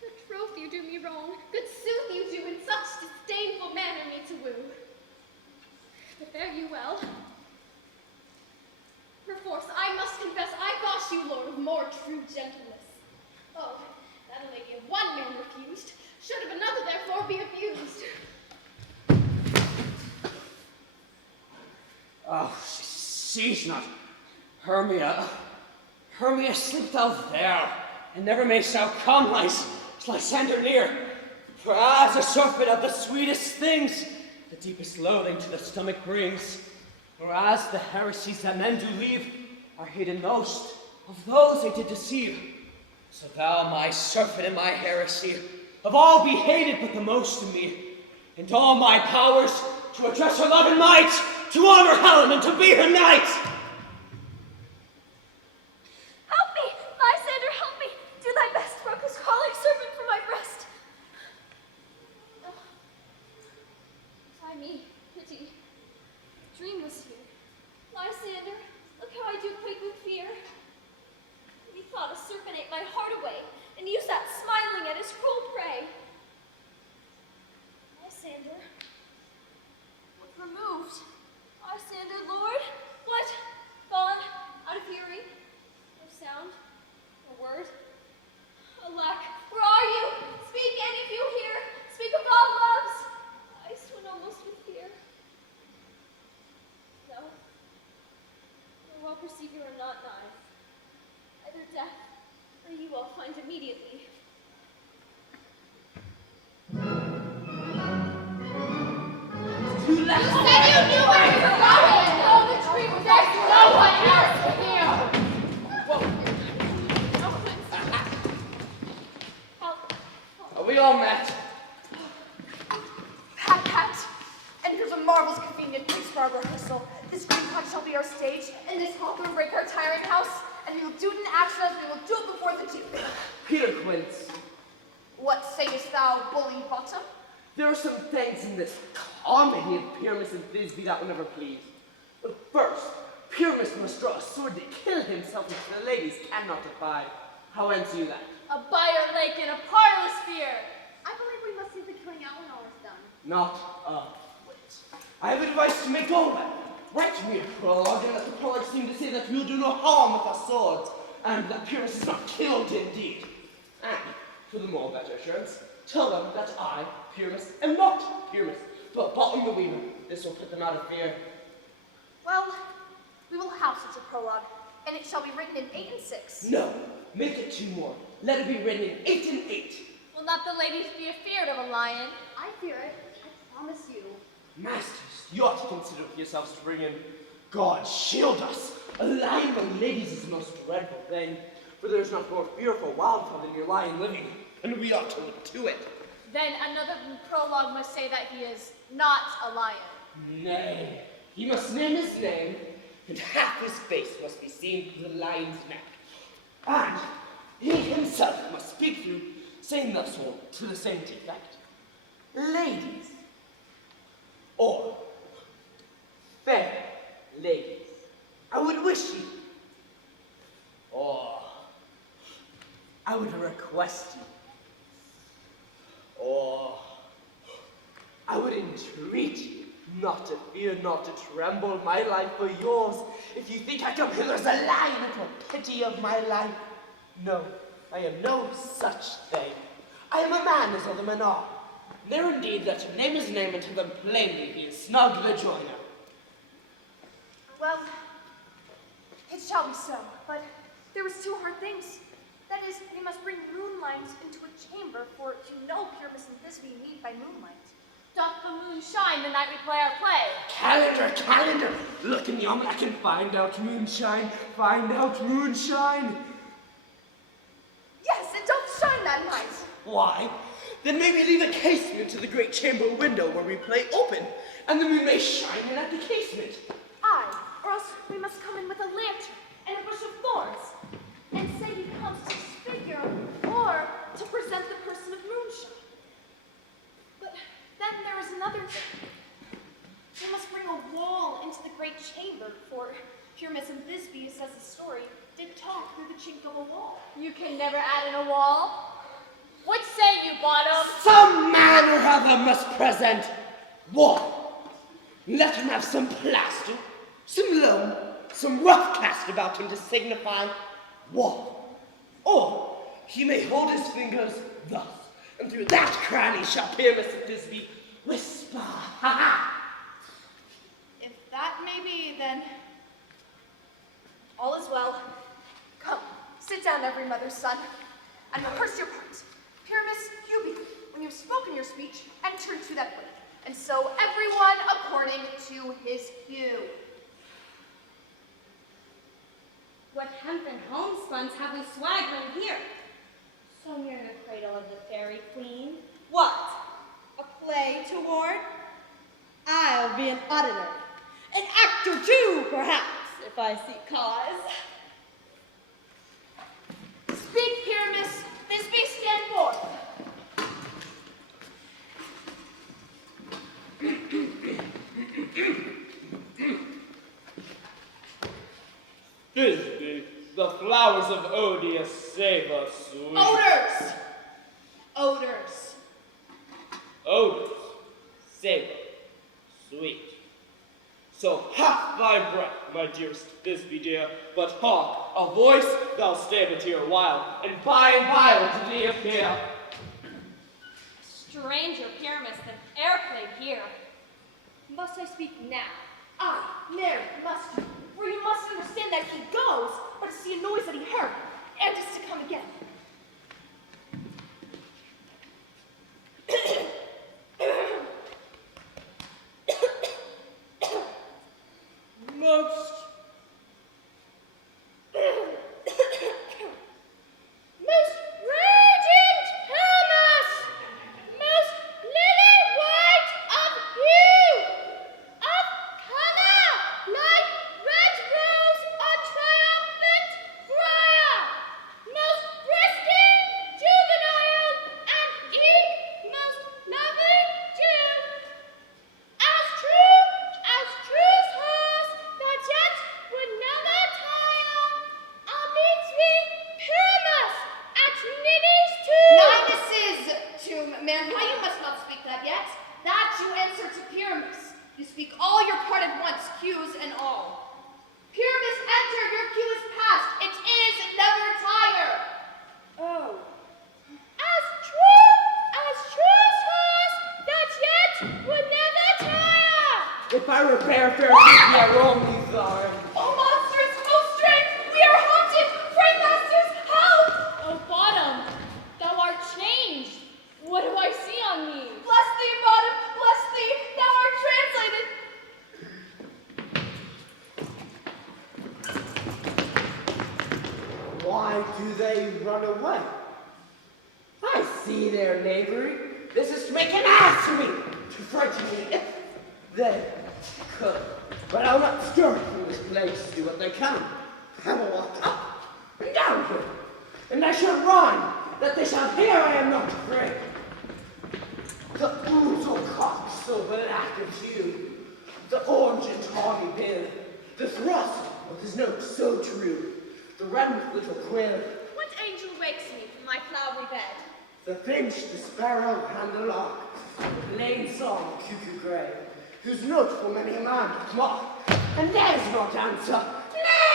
Good troth you do me wrong, good sooth you do in such disdainful manner me to woo. But fare you well. Perforce, I must confess, I thought you, Lord, of more true gentleness. Oh, that a lady of one man refused, should of another therefore be abused. Oh, she sees not. Hermia, sleep thou there, and never mayst thou come, Lysander near. For as a serpent of the sweetest things, the deepest loathing to the stomach brings. For as the heresies that men do leave are hidden most of those they did deceive. So thou, my serpent and my heresy, of all be hated but the most in me, and all my powers to address her love and might, to honor Helen and to be her knight. Help me! Lysander, help me! Do thy best, broke this crawling serpent from my breast. Oh. Why me? Pity. Dreamless here. Lysander, look how I do quake with fear. Methought a serpent ate my heart away, and you sat smiling at his cruel prey. Lysander, what removed? Lysander, Lord, what? Gone, out of hearing? No sound, no word? Alack, where are you? Speak, and if you hear, speak of all loves. I swoon almost with fear. No, I well perceive you are not nigh. Either death, or you I'll find immediately. You left You said you knew where you were going! Oh, the tree was there, no one else here! Help. Are we all met? Pat, Pat, and here's a marvelous convenient place for our rehearsal. This green hut shall be our stage, and this hawthorn break our tiring house, and we will do it in action as we will do it before the duke. Peter Quince, What sayest thou, bully bottom? there are some things in this comedy of Pyramus and Thisbe that will never please. But first, Pyramus must draw a sword to kill himself which the ladies cannot abide. How ensue that? A buyer lake and a parlous fear. I believe we must see the killing Eleanor is done. Not a whit. I have advice to make all that. Write me a prologue, and let the prologue seem to say that we will do no harm with our swords, and that Pyramus is not killed indeed. And, for the more better assurance, tell them that I, Pyramus, am not Pyramus, but Bottom the Weaver. This will put them out of fear. Well, we will have such a prologue, and it shall be written in 8 and 6. No, make it 2 more. Let it be written in 8 and 8. Will not the ladies be afeard of a lion? I fear it, I promise you. Masters, you ought to consider for yourselves to bring in God shield us. A lion among ladies is the most dreadful thing, for there is not more fearful wildfowl than your lion living, and we ought to look to it. Then another prologue must say that he is not a lion. Nay, he must name his name, and half his face must be seen through the lion's neck. And he himself must speak through, saying thus all to the same effect. Ladies, or fair ladies, I would wish you, or I would request you, or I would entreat you not to fear, not to tremble, my life for yours. If you think I come hither as a lion into a pity of my life, no, I am no such thing. I am a man as other men are. There indeed, let him name his name and tell them plainly he is snug the joiner. Well, it shall be so, but there was 2 hard things. That is, we must bring moonlight into a chamber, for you know Pyramus and Thisbe meet by moonlight. Doth the moon shine the night we play our play? Calendar, calendar, look in the almanac and find out moonshine, find out moonshine. Yes, it doth shine that night. Why? Then may we leave a casement to the great chamber window where we play open, and the moon may shine in at the casement. Aye, or else we must come in with a lantern and a bush of thorns, and say he comes to disfigure or to present the person of moonshine. But then there is another thing. We must bring a wall into the great chamber, for Pyramus and Thisbe, says the story, did talk through the chink of a wall. You can never add in a wall. What say you, Bottom? Some man or other must present wall. Let him have some plaster, some loam, some rough cast about him to signify wall. Or he may hold his fingers thus, and through that cranny shall Pyramus and Thisbe whisper, ha ha. If that may be, then all is well. Come, sit down, every mother's son, and rehearse your part. Pyramus, you begin. When you have spoken your his hue. What hempen homespuns have we swaggering here? So near the cradle of the fairy queen. What? A play toward? I'll be an auditor. An actor too, perhaps, if I see cause. Speak, Pyramus. This beast stand forth. Thisbe, the flowers of Odious save us, sweet. Odors! Odors. Odors, save us, sweet. So half thy breath, my dearest Thisbe dear, but hark, a voice, thou stay but here a while, and by will to thee appear. Stranger Pyramus than e'er played here. Must I speak now? Aye, Mary, must you? For you must understand that he goes, but to see a noise that he heard, and is to come again. Most Most radiant Pyramus! Most lily white of hue! Of color like red rose or triumphant briar! Most pristine, juvenile, and eke most lovely Jew! As true's horse that yet would never tire, I'll meet thee, Pyramus, at Ninny's tomb. Ninus's tomb, ma'am. Why, you must not speak that yet. That you answer to Pyramus. You speak all your part at once, cues and all. Pyramus, enter, your cue is past. It is never tire. Oh. As true's horse that yet would never tire. If I repair fair Thisbe, I wrong thee, Tsar. Oh, monsters, oh, strength, we are haunted. Pray, masters, help. Oh, bottom, thou art changed. What do I see on thee? Bless thee, bottom, bless thee, thou art translated. Why do they run away? I see their knavery. This is to make an ass of me, to frighten me if they could. But I'll not stir from this place, do what they can. I will walk up and down here, and I shall run, that they shall hear I am not afraid. The oozle cock so black and hue, the orange and tawny bill, the thrust with his note so true, the red with little quill, What angel wakes me from my flowery bed? the finch, the sparrow, and the lark, the plain song, cuckoo grey, whose note for many a man doth mock, and dares not answer,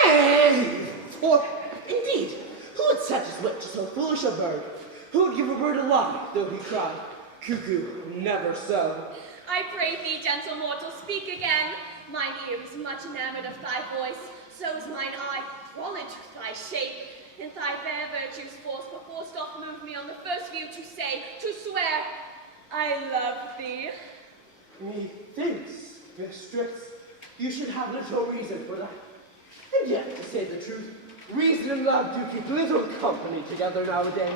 nay! For, indeed, who would set his wit to so foolish a bird? Who would give a bird a lie, though he cried, cuckoo, never so? I pray thee, gentle mortal, speak again. Mine ear is much enamored of thy voice, so is mine eye thralled with thy shape. And thy fair virtues force perforce doth move me on the first view to say, to swear, I love thee. Methinks, mistress, you should have little reason for that. And yet, to say the truth, reason and love do keep little company together nowadays.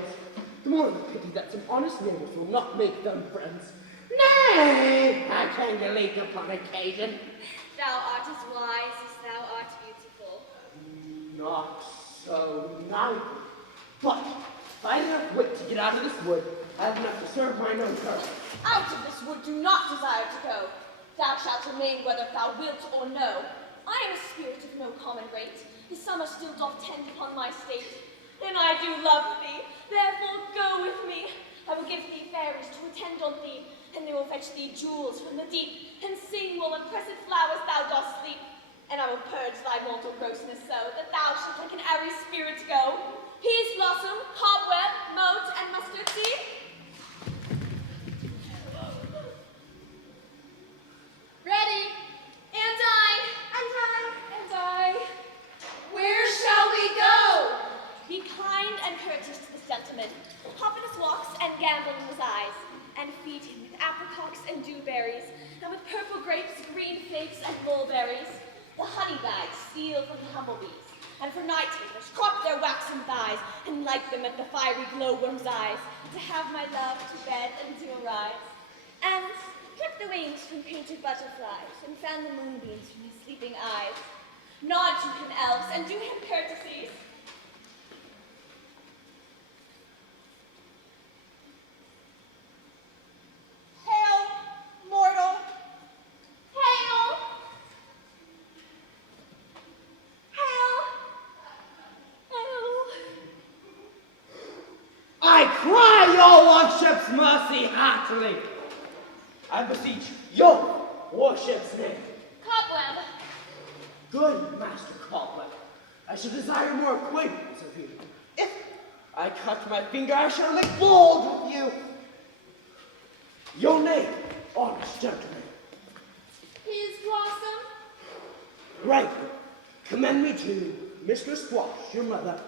The more the pity that some honest neighbors will not make them friends. Nay, I can delete upon occasion. Thou art as wise as thou art beautiful. Not so neither. But if I have enough wit to get out of this wood, I have enough to serve mine own purpose. Out of this wood do not desire to go. Thou shalt remain whether thou wilt or no. I am a spirit of no common rate. The summer still doth tend upon my state. And I do love thee, therefore go with me. I will give thee fairies to attend on thee, and they will fetch thee jewels from the deep, and sing while in pressed flowers thou dost sleep. And I will purge thy mortal grossness so, that thou shalt like an airy spirit go. Peas blossom, cobweb, mote, and mustard seed. Ready? And I. And I. And I. Where shall we go? Be kind and courteous to this gentleman. Hop in his walks and gambol in his eyes. and feed him with apricots and dewberries, and with purple grapes, green figs, and mulberries. The honey bags steal from the humblebees, and for night takers crop their waxen thighs, and light them at the fiery glowworm's eyes, to have my love to bed and to arise. And clip the wings from painted butterflies, and fan the moonbeams from his sleeping eyes. Nod to him, elves, and do him courtesies. Hail, mortal. Hail. Hail. Hail. I cry your worship's mercy heartily. I beseech your worship's name. Cobweb. Good Master Caldwell, I should desire more acquaintance of you. If I cut my finger, I shall make bold with you. Your name, honest gentleman. His Blossom. Right. Commend me to Mistress Squash, your mother,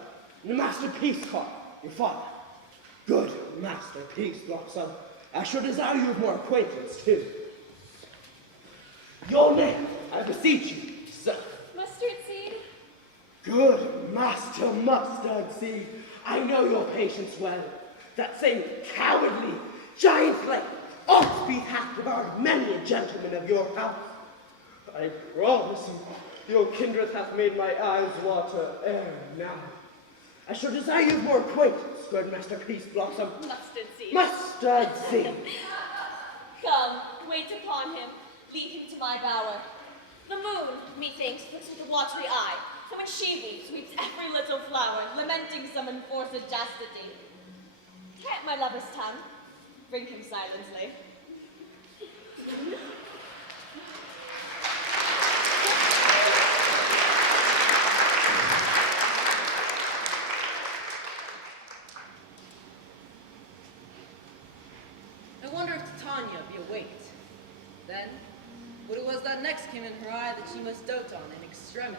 and Master Peacecock, your father. Good Master Peace Blossom, I should desire you more acquaintance too. Your name, I beseech you, sir. Mustard seed. Good Master Mustard Seed, I know your patience well. That same cowardly, giant-like ox-beat hath devoured many a gentleman of your house. I promise you, your kindred hath made my eyes water ere now. I shall desire you more acquaintance, good Master Peace Blossom. Mustard seed. Mustard Seed. Come, wait upon him, lead him to my bower. The moon, methinks, looks with a watery eye, and when she weeps, weeps every little flower, lamenting some enforced chastity. Tie up my lover's tongue, bring him silently. I wonder if Titania be awaked. Then, what it was that next came in her eye that she must dote on in extremity.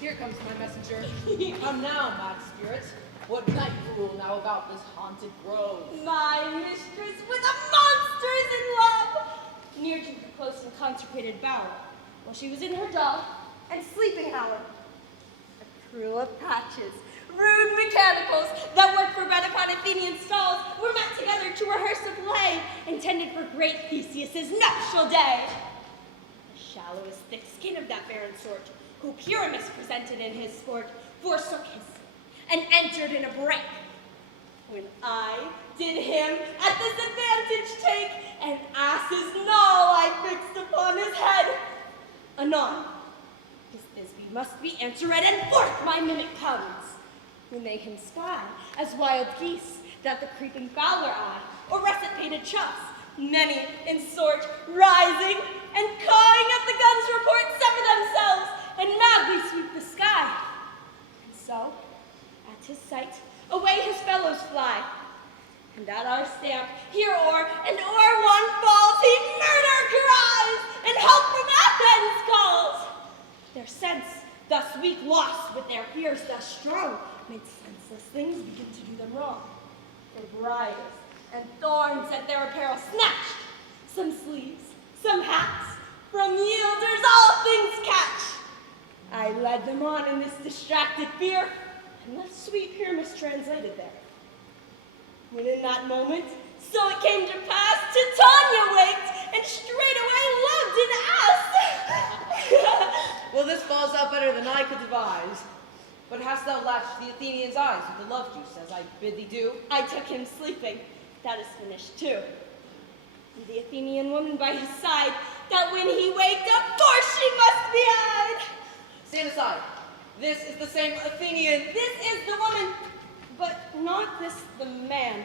Here comes my messenger. Come now, mad spirit. What night rule now about this haunted grove? My mistress with a monster is in love! Near to her close and consecrated bower, while she was in her dull and sleeping hour. A crew of patches, rude mechanicals that work for bread upon Athenian stalls were met together to rehearse a play intended for great Theseus's nuptial day. The shallowest thick skin of that barren sort, who Pyramus presented in his sport, forsook his and entered in a break. When I did him at this advantage take, an ass's gnaw I fixed upon his head. Anon, his Thisbe must be answered, and forth my mimic comes. When they him spy, as wild geese, that the creeping fowler eye, or russet painted chops, many in sort, rising and cawing at the gun's report, sever themselves, and madly sweep the sky. And so, at his sight, away his fellows fly. And at our stamp, here o'er and o'er one falls, he murder cries, and help from Athens calls. Their sense, thus weak lost, with their fears thus strong, made senseless things begin to do them wrong. For bridles and thorns at their apparel snatched, some sleeves, some hats, from yielders all things catch. I led them on in this distracted fear, and left sweet Pyramus translated there. When in that moment, so it came to pass, Titania waked, and straightway loved and asked. Well, this falls out better than I could devise. But hast thou latched the Athenian's eyes with the love juice, as I bid thee do? I took him sleeping. That is finished too. And the Athenian woman by his side, that when he waked up, forth she must be eyed. Stand aside. This is the same Athenian. This is the woman, but not this the man.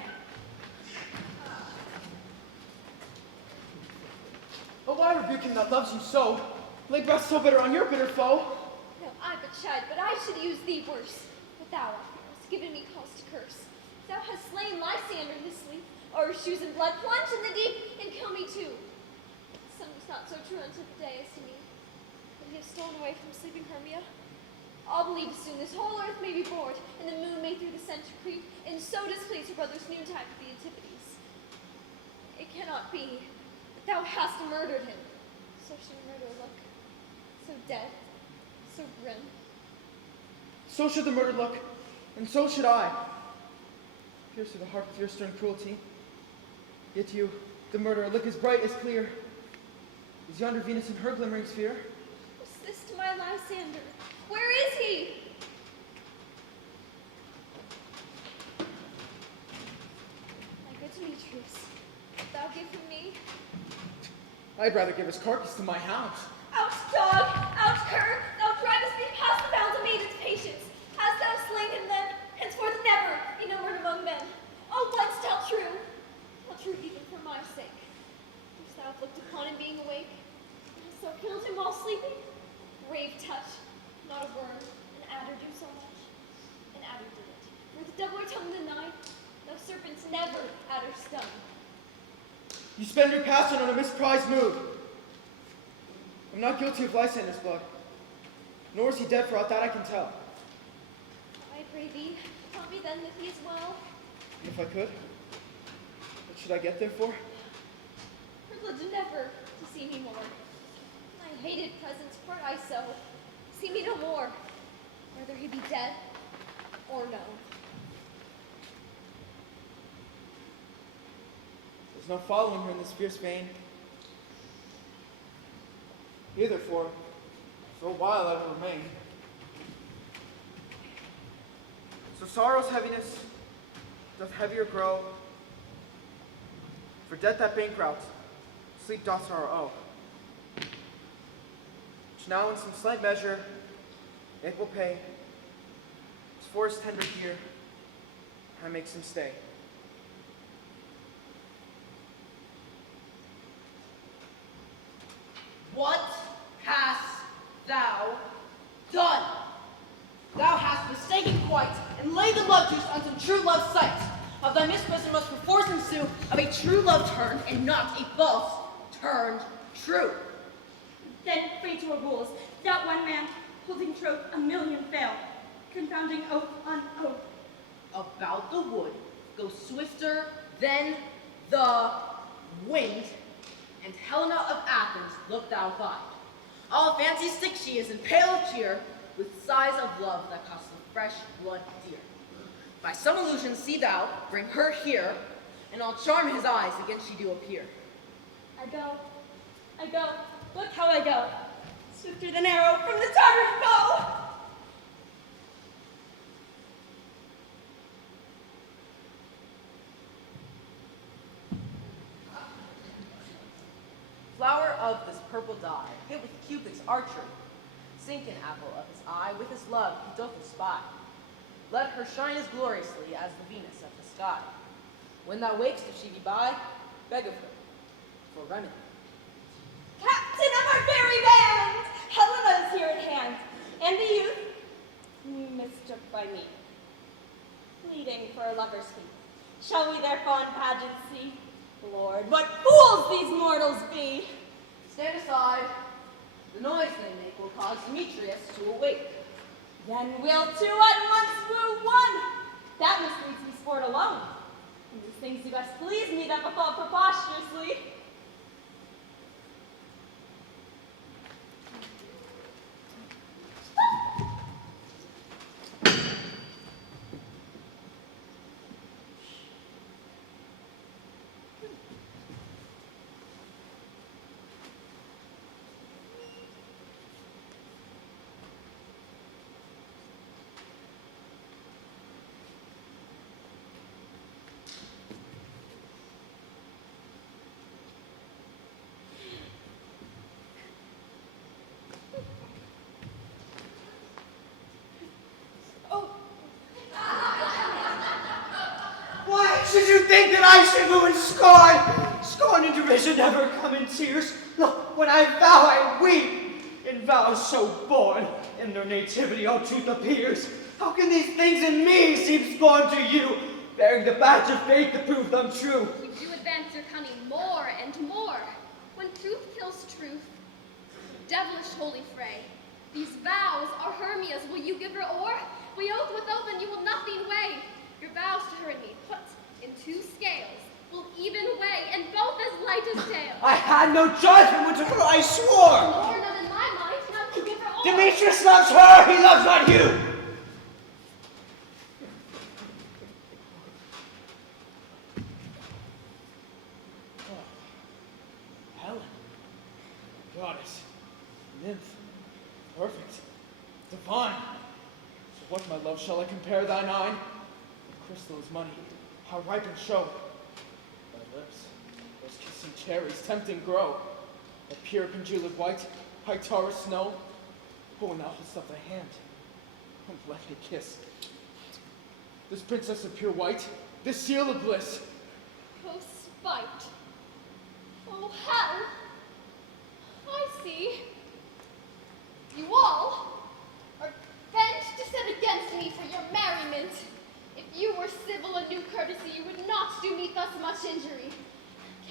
Oh, why rebuke him that loves you so? Lay breath so bitter on your bitter foe. No, I but chide, but I should use thee worse. But thou, hast given me cause to curse. Thou hast slain Lysander in his sleep, or his shoes in blood, plunge in the deep, and kill me too. The sun was not so true unto the day as to me. But he has stolen away from sleeping Hermia. I'll believe soon this whole earth may be bored, and the moon may through the century, and so displeased your brother's noontide with the Antipodes. It cannot be that thou hast murdered him. Such a murder look, so dead, so grim. So should the murdered look, and so should I. Pierce through the heart with your stern cruelty. Yet you, the murderer, look as bright, as clear. Is yonder Venus in her glimmering sphere? What's this to my Lysander? Where is he? My good Demetrius, wilt thou give him me? I'd rather give his carcass to my hounds. Out, dog! Out, cur! Thou drivest me past the bounds of maiden's patience. Hast thou slain him then? Henceforth never be numbered among men. Oh, once tell true. Tell true even for my sake. Wouldst thou have looked upon him being awake? And hast thou killed him while sleeping? Brave touch. Not a worm. An adder do so much. An adder did it. For the doubler tongue than thine, no serpents never adder stung. You spend your passion on a misprized mood. I'm not guilty of Lysander's blood, nor is he dead for aught that I can tell. I pray thee, tell me then that he is well. And if I could, what should I get there for? Privilege never to see me more. My hated presence part I so. See me no more, whether he be dead or no. There's no following her in this fierce vein. Here, therefore, for a while I will remain. So sorrow's heaviness doth heavier grow. For death that bankrupt, sleep doth sorrow owe. Which now in some slight measure it will pay. As for his tender here, I makes him stay. What hast thou done? Thou hast mistaken quite, and laid the love juice on some true love sight. Of thy mispresent must perforce ensue of a true love turned, and not a false turned true. Then fate rules, that one man, holding troth, a million fail, confounding oath on oath. About the wood, go swifter than the wind, and Helena of Athens look thou find. All fancy stick she is, and pale of cheer, with sighs of love that cost the fresh blood dear. By some illusion see thou, bring her here, and I'll charm his eyes against she do appear. I go, look how I go, swifter than arrow from the Tartar foe. Flower of this purple dye, hit with Cupid's archery, sinken apple of his eye, with his love he doth espy. Let her shine as gloriously as the Venus of the sky. When thou wakest, if she be by, beg of her for remedy. Captain of our fairy band! Helena is here at hand, and the youth, mistook by me, pleading for a lover's fee. Shall we their fond pageant see? Lord, what fools these mortals be! Stand aside. The noise they make will cause Demetrius to awake. Then we'll two at once woo one. That must needs be sport alone. And these things do best please me that befall preposterously. Should you think that I should move in scorn? Scorn and derision never come in tears. Look, when I vow, I weep. In vows so born, in their nativity all truth appears. How can these things in me seem scorn to you, bearing the badge of faith to prove them true? You do advance your cunning more and more. When truth kills truth, devilish holy fray. These vows are Hermia's. Will you give her o'er? We oath with oath, and you will nothing weigh. had no judgment when to her I swore. Nor none in my mind, none can give her all. Demetrius loves her, he loves not you. Helen, goddess, nymph, perfect, divine. So what, my love, shall I compare thine eye? The crystal is money, how ripe and show. Thy lips, those kissing cherries, tempting grow. A pure congealed white, high Taurus snow. Oh, when thou holdst up thy hand, oh, let me kiss. This princess of pure white, this seal of bliss. Oh, spite. Oh, hell. I see. You all are bent to set against me for your merriment. If you were civil and knew courtesy, you would not do me thus much injury.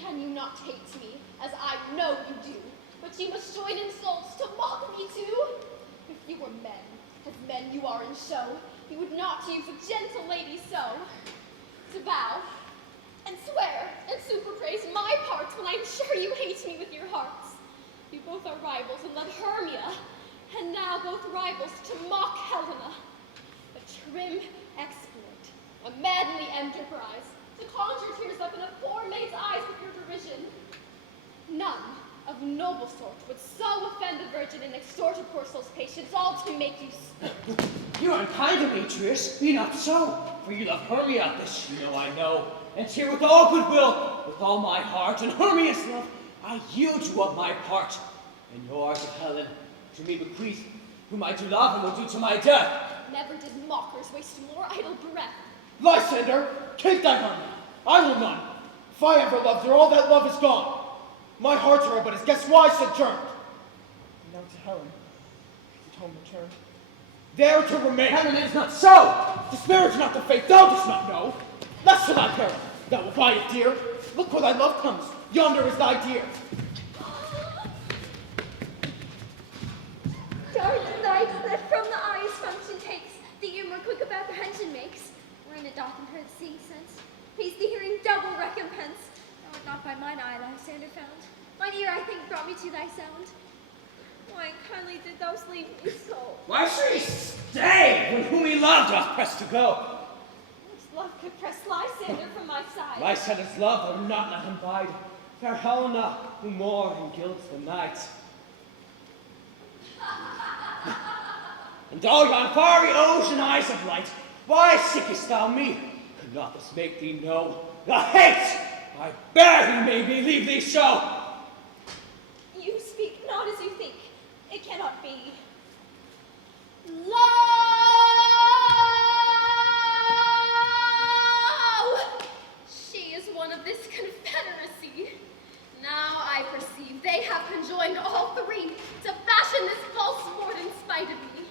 Can you not hate me, as I know you do? But you must join insults to mock me too? If you were men, as men you are in show, you would not use a gentle lady so. To vow, and swear, and superpraise my parts when I'm sure you hate me with your hearts. You both are rivals and love Hermia, and now both rivals to mock Helena. A trim exploit, a manly enterprise, to conjure tears up in a poor maid's eyes with your derision. None of noble sort would so offend the virgin and extort a poor soul's patience, all to make you speak. You are unkind, Demetrius. Be not so, for you love Hermia, this you know I know. And here with all goodwill, with all my heart, and Hermia's love, I yield you up my part. And yours of Helen, to me bequeath, whom I do love and will do to my death. Never did mockers waste more idle breath. Lysander, take thy Hermia. I will none. If I ever loved her, all that love is gone. My heart to her, but as guess why sojourned. And now to Helen, is it home returned? There to remain. Helen, it is not so. Disparage not the faith thou dost not know. Less to thy peril, thou will buy it dear. Look where thy love comes, yonder is thy dear. Dark night that from the eyes function takes, the ear more quick of apprehension makes. Wherein it doth impair the seeing sense, pays the hearing double recompense. Thou art not by mine eye, Lysander, found. Mine ear, I think, brought me to thy sound. Why kindly did thou leave me so? Why should he stay, when whom he loved doth press to go? Which love could press Lysander from my side? Lysander's love, I would not let him bide. Fair Helena, who more in gilds the night. And all yon fiery ocean eyes of light, why seekest thou me? Could not this make thee know the hate I bear he made me leave thee so? You speak not as you think. It cannot be. Lo! She is one of this confederacy. Now I perceive they have conjoined all three to fashion this false sport in spite of me.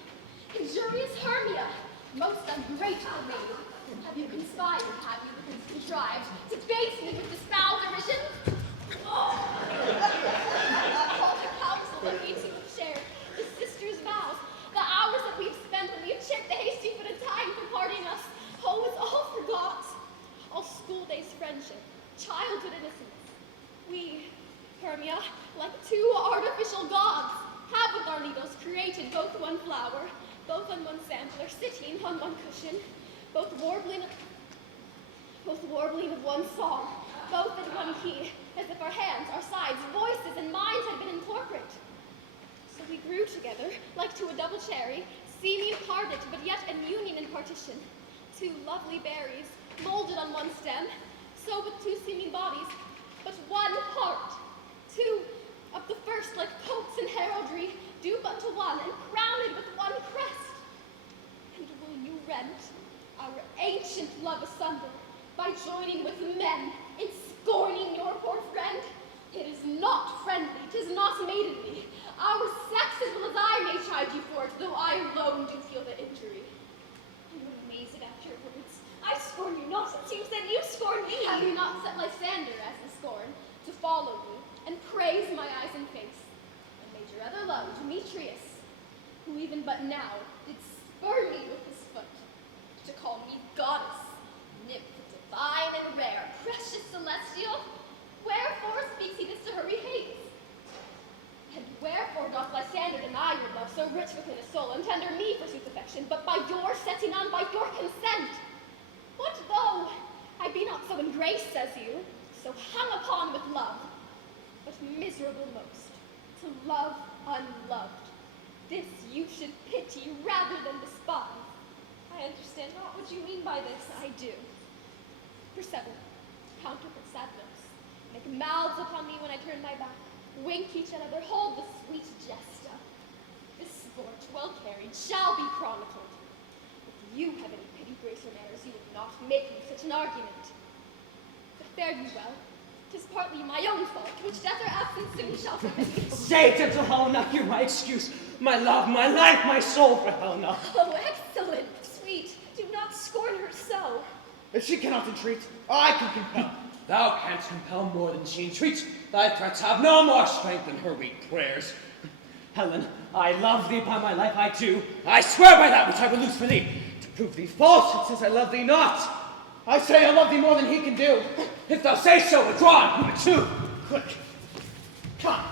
Injurious Hermia, most ungrateful maid, have you conspired, have you contrived, to bait me with this foul derision? All the counsel that we two have shared, the sisters' vows, the hours that we've spent when we have checked the hasty-footed time for parting us, oh, it's all forgot. All school days' friendship, childhood innocence. We, Hermia, like two artificial gods, have with our needles created both one flower, both on one sampler, sitting on one cushion, both warbling of one song, both in one key, as if our hands, our sides, voices, and minds had been incorporate. So we grew together, like to a double cherry, seeming parted, but yet in union and partition. Two lovely berries, molded on one stem, so with two seeming bodies, but one heart. Two of the first, like popes in heraldry, dupe unto one, and crowned with one crest. And will you rend our ancient love asunder by joining with men in scorning your poor friend? It is not friendly, 'tis not maidenly. Our sex as well as I may chide you for it, though I alone do feel the injury. I would amaze it at your words. I scorn you not, it seems that you scorn me. Have you not set Lysander as the scorn, to follow me and praise my eyes and face, and made your other love, Demetrius, who even but now did spur me with his foot, to call me goddess, nymph divine and rare, precious celestial? Wherefore speaks he this to her he hates? And wherefore doth Lysander deny your love so rich within his soul, and tender me forsooth affection, but by your setting on, by your consent? What though I be not so in grace, says you, so hung upon with love, but miserable most, to love unloved? This you should pity rather than despise. I understand not what you mean by this. I do. For 7, counterfeit sad looks, make mouths upon me when I turn my back, wink each another, hold the sweet jester. This sport, well carried, shall be chronicled. If you have any pity, grace, or manners, you would not make me such an argument. But fare you well. 'Tis partly my own fault, which death or absence soon shall remedy. Say, gentle Helena, hear my excuse. My love, my life, my soul for Helena. Oh, excellent, sweet. Do not scorn her so. If she cannot entreat, I can compel. Thou canst compel more than she entreats. Thy threats have no more strength than her weak prayers. Helen, I love thee by my life, I do. I swear by that which I will lose for thee, to prove thee false, and since I love thee not. I say I love thee more than he can do. If thou say so, withdraw and prove it too. Quick, come.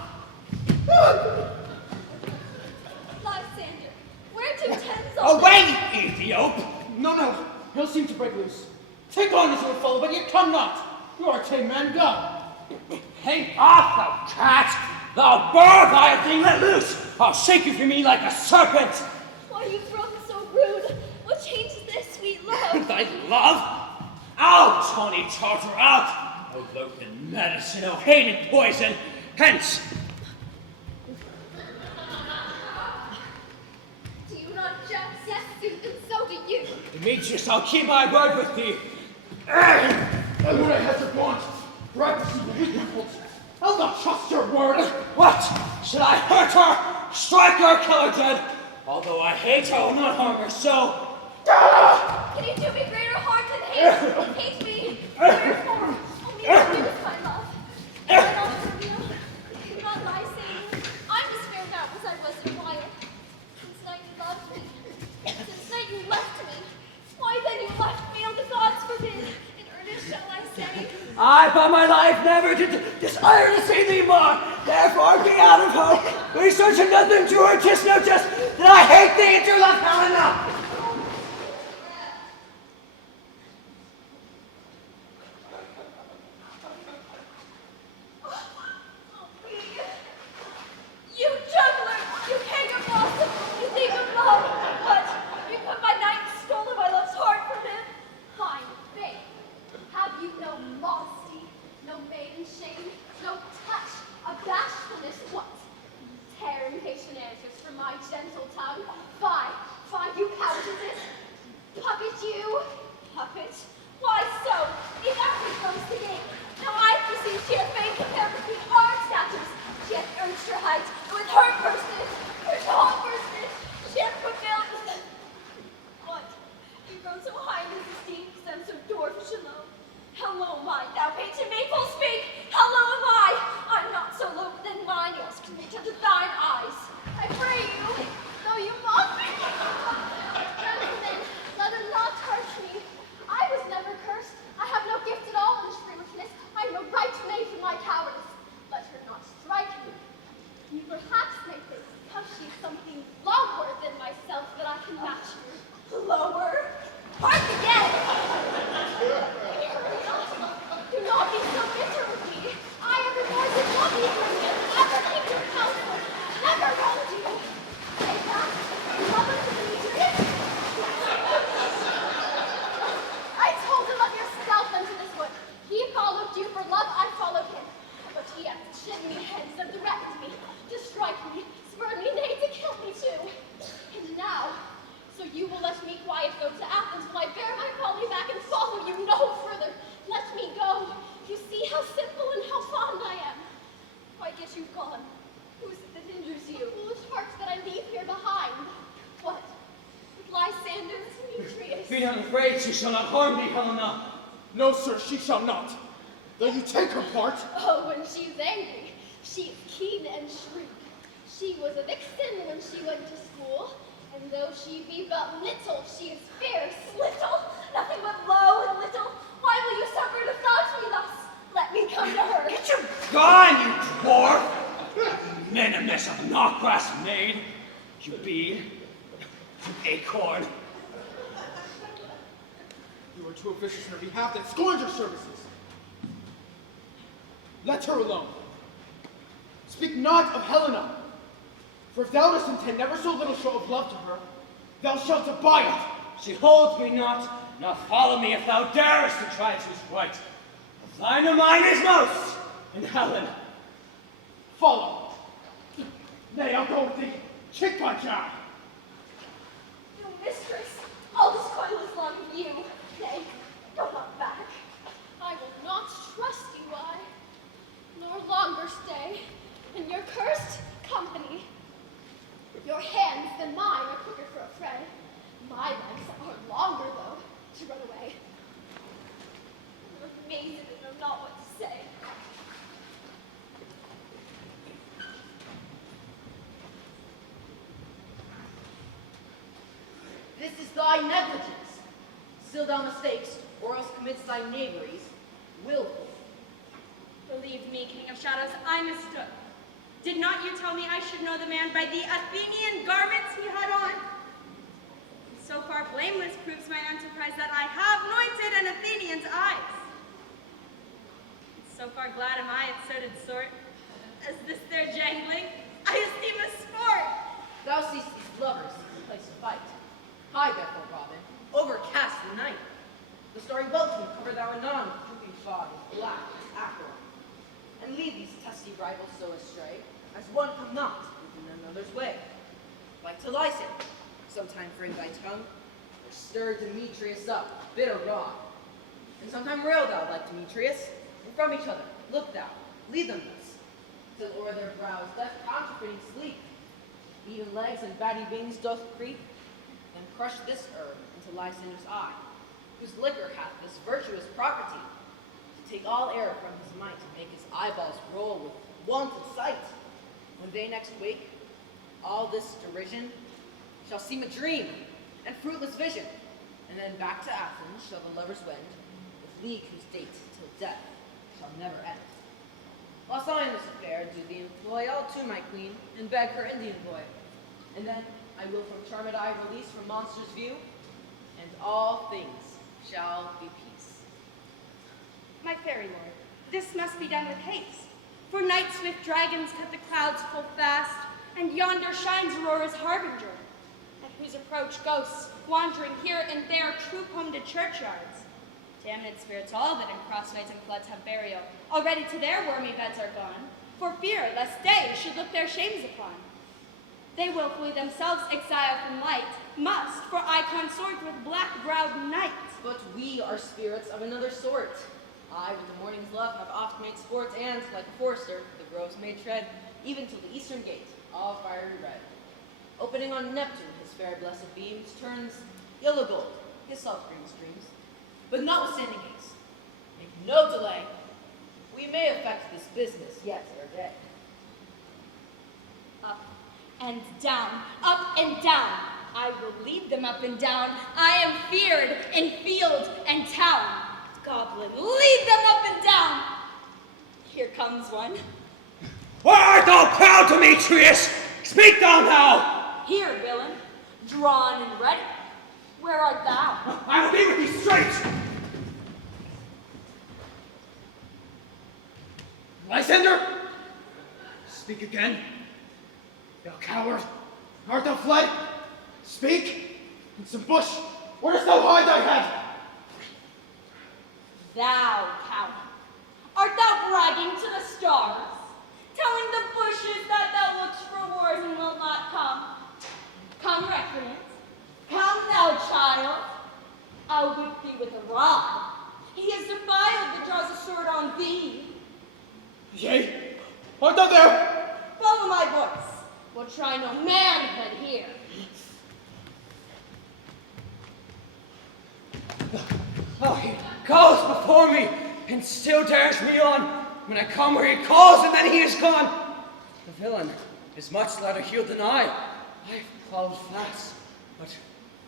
Lysander, where to tends all Away, Ethiop! No, he'll seem to break loose. Take on this little fellow, but yet come not. You are a tame man, go. Hang off, thou cat! Thou bird, I have thing let loose! I'll shake you from me like a serpent! Why are you grown so rude? What changes this sweet love? Thy love? Out, Tawny Tartar, out! O loathing medicine, O hated poison, hence! Do you not just? Yes, sooth, and so do you. Demetrius, I'll keep my word with thee. And when I have your want, practice will be difficult. I'll not trust your word. What? Should I hurt her, strike her, kill her dead? Although I hate her, I will not harm her so. Can you do me greater harm than hate? Hate me. Therefore, only refuse my love. And I not hurt you. Do not lie, saying, I'm as fair now as I was in a while. Since night you loved me. Since night you left me. Why then you left me on the thoughts forbid? In earnest shall I say? I, by my life, never did desire to see thee more. Therefore, be out of hope. Research and nothing to her, tis no just that I hate thee and do love Helena. You juggler! You king of blossom! You thief of love! What? You put by night and stolen my love's heart from him? Fine faith! Have you no modesty, no maiden shame, no touch of bashfulness? What? Tear impatient answers from my gentle tongue. Fie, you countesses! Puppet you! Puppet? Why so? If after comes the game, now I perceive she hath made compared between our statures. She hath urged her height, and with her personage, her tall personage, she hath prevailed with them. What? You grown so high in his esteem, them so dwarfish and low. How low am I, thou painted maple, speak! How low am I? I'm not so low than mine ears can reach unto thine eyes. I pray you, though you mock me. Gentlemen, let her not hurt me. I was never cursed. I have no gift at all in shrewdness. I have no right made for my cowardice. Let her not strike me. You perhaps may think, how she is something lower than myself, that I can match her. Lower? Hark again! Hurry not. Do not be so bitter with me. I evermore did love you, ever keep your counsel, never wronged you. Say that, lover to Demetrius. I told him of yourself unto this wood. He followed you for love, I followed him. But he hath chidden me hence and threatened me to strike me, spurred me, nay, to kill me too. And now, so you will let me quiet go to Athens while I bear my folly back and follow you no further. Let me go. You see how simple and how fond I am. Why get you gone? Who is it that hinders you? Foolish hearts that I leave here behind. What? With Lysander and Demetrius? Be not afraid, she shall not harm thee, Helena. No, sir, she shall not. Though you take her part. Oh, when she's angry, she is keen and shrewd. She was a vixen when she went to school, and though she be but little, she is fierce. Little? Nothing but low and little. Why will you suffer to thought me thus? Let me come to her. Get scorn, you dwarf! Minimus of knot-grass maid, you be, you acorn. You are too officious on her behalf that scorns your services. Let her alone. Speak not of Helena, for if thou dost intend never so little show of love to her, thou shalt abide it. She holds me not, now follow me if thou darest to try choose right. Of thine or mine is most, and Helen. Follow. Nay, I'll go with thee. Chick punch out. No, mistress, all this coil is longing you. Nay, go not back. I will not trust you, nor longer stay in your cursed company. Your hands than mine are quicker for a fray. My legs are longer, though, to run away. You're amazing and know not what to say. This is thy negligence. Still thou mistakes, or else commits thy knaveries, willful. Believe me, King of Shadows, I mistook. Did not you tell me I should know the man by the Athenian garments he had on? So far blameless proves my enterprise that I have anointed an Athenian's eyes. So far glad am I at suited sort, as this their jangling, I esteem a sport. Thou seest these lovers in place of fight. High therefore, Robin, overcast the night. The starry welkin cover thou anon with drooping fog as black as acorn. And lead these testy rivals so astray, as one come not within another's way. Like to Lysin, sometime frame thy tongue, or stir Demetrius up, bitter raw. And sometime rail thou like Demetrius, and from each other look thou, lead them thus, till o'er their brows death counterfeiting sleep. Even legs and batty wings doth creep, and crush this herb into Lysander's eye, whose liquor hath this virtuous property, to take all air from his might, and make his eyeballs roll with want of sight. When they next wake, all this derision shall seem a dream and fruitless vision, and then back to Athens shall the lovers wend, with league whose date till death shall never end. Whilst I in this affair do thee employ, I'll to my queen, and beg her Indian boy, and then I will from charmed eye release from monster's view, and all things shall be peace. My fairy lord, this must be done with haste. For night-swift dragons cut the clouds full fast, and yonder shines Aurora's harbinger, at whose approach ghosts, wandering here and there, troop home to churchyards. Damned spirits all that in crossways and floods have burial, already to their wormy beds are gone, for fear lest they should look their shames upon. They willfully themselves exile from light, must, for I consort with black-browed night. But we are spirits of another sort. I, with the morning's love, have oft made sport, and, like a forester, the groves may tread, even till the eastern gate, all fiery red. Opening on Neptune, his fair blessed beams, turns yellow gold, his self-green streams. But notwithstanding haste, make no delay, we may effect this business yet ere day. Up and down, up and down. I will lead them up and down. I am feared in field and town. Goblin, lead them up and down. Here comes one. Where art thou, proud Demetrius? Speak thou now! Here, villain, drawn and ready. Where art thou? I will be with thee straight! Lysander! Speak again. Thou coward, art thou fled? Speak! In some bush, where dost thou hide thy head? Thou, coward, art thou bragging to the stars, telling the bushes that thou look'st for wars and wilt not come? Come, recreant, come, thou child. I'll whip thee with a rod. He is defiled that draws a sword on thee. Yea, art thou there? Follow my voice. We'll try no manhood here. Oh, he goes before me and still dares me on. When I come where he calls and then he is gone. The villain is much lighter heeled than I. I followed fast, but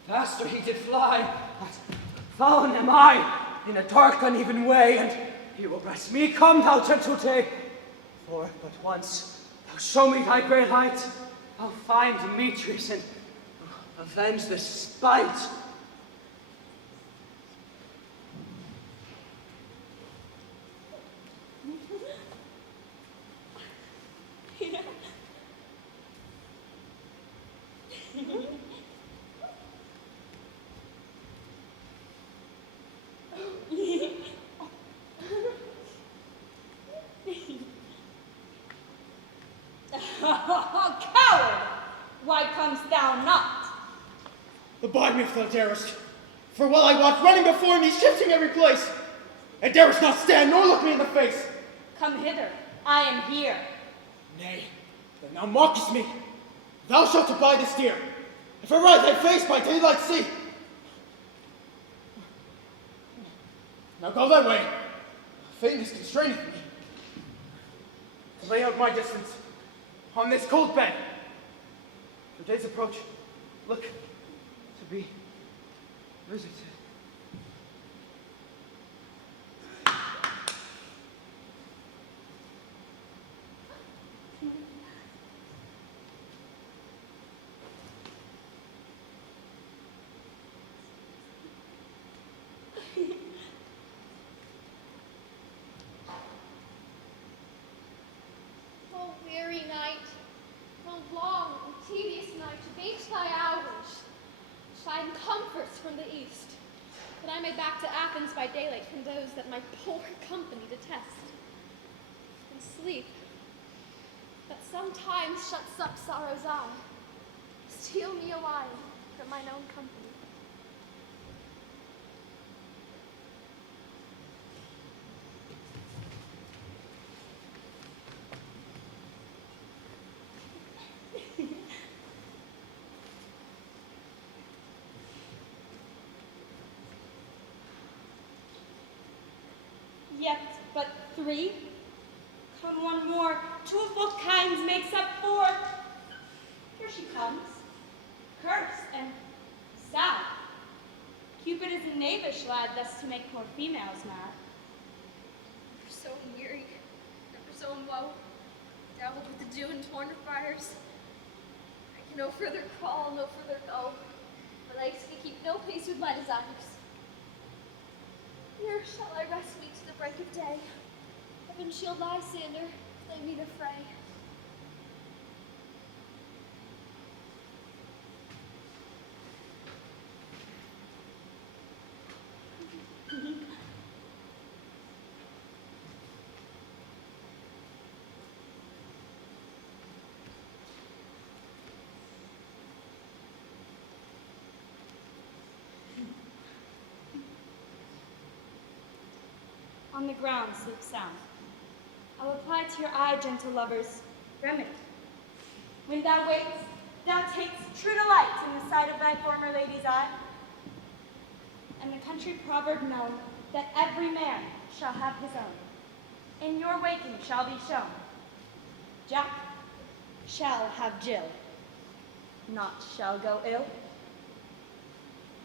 faster he did fly. But following am I in a dark, uneven way, and he will bless me. Come, thou gentle day. For but once thou show me thy great light, I'll find Demetrius and avenge the spite. Coward! Why comest thou not? Abide me if thou darest. For while I watch running before me, shifting every place, and darest not stand nor look me in the face. Come hither. I am here. Nay, then thou mockest me. Thou shalt abide this dear. If I ride thy face by daylight see. Now go thy way. Fate is constraining me. To lay out my distance on this cold bed. The day's approach. Look, to be visited. O weary night, O long and tedious night, abate thy hours, shine comforts from the east, that I may back to Athens by daylight from those that my poor company detest. And sleep, that sometimes shuts up sorrow's eye, steal me a while from mine own company. Yet but 3. Come one more. 2 of both kinds makes up 4. Here she comes. Curse and sad. Cupid is a knavish lad, thus to make poor females mad. Never so weary, never so in woe, dabbled with the dew and torn to fires. I can no further crawl, no further go. My legs can keep no pace with my desires. Here shall I rest me to the break of day. Heaven shield Lysander, lay me the fray. On the ground, sleep sound. I'll apply to your eye, gentle lovers, remedy. When thou wakest, thou takest true delight in the sight of thy former lady's eye. And the country proverb known, that every man shall have his own, in your waking shall be shown. Jack shall have Jill, not shall go ill.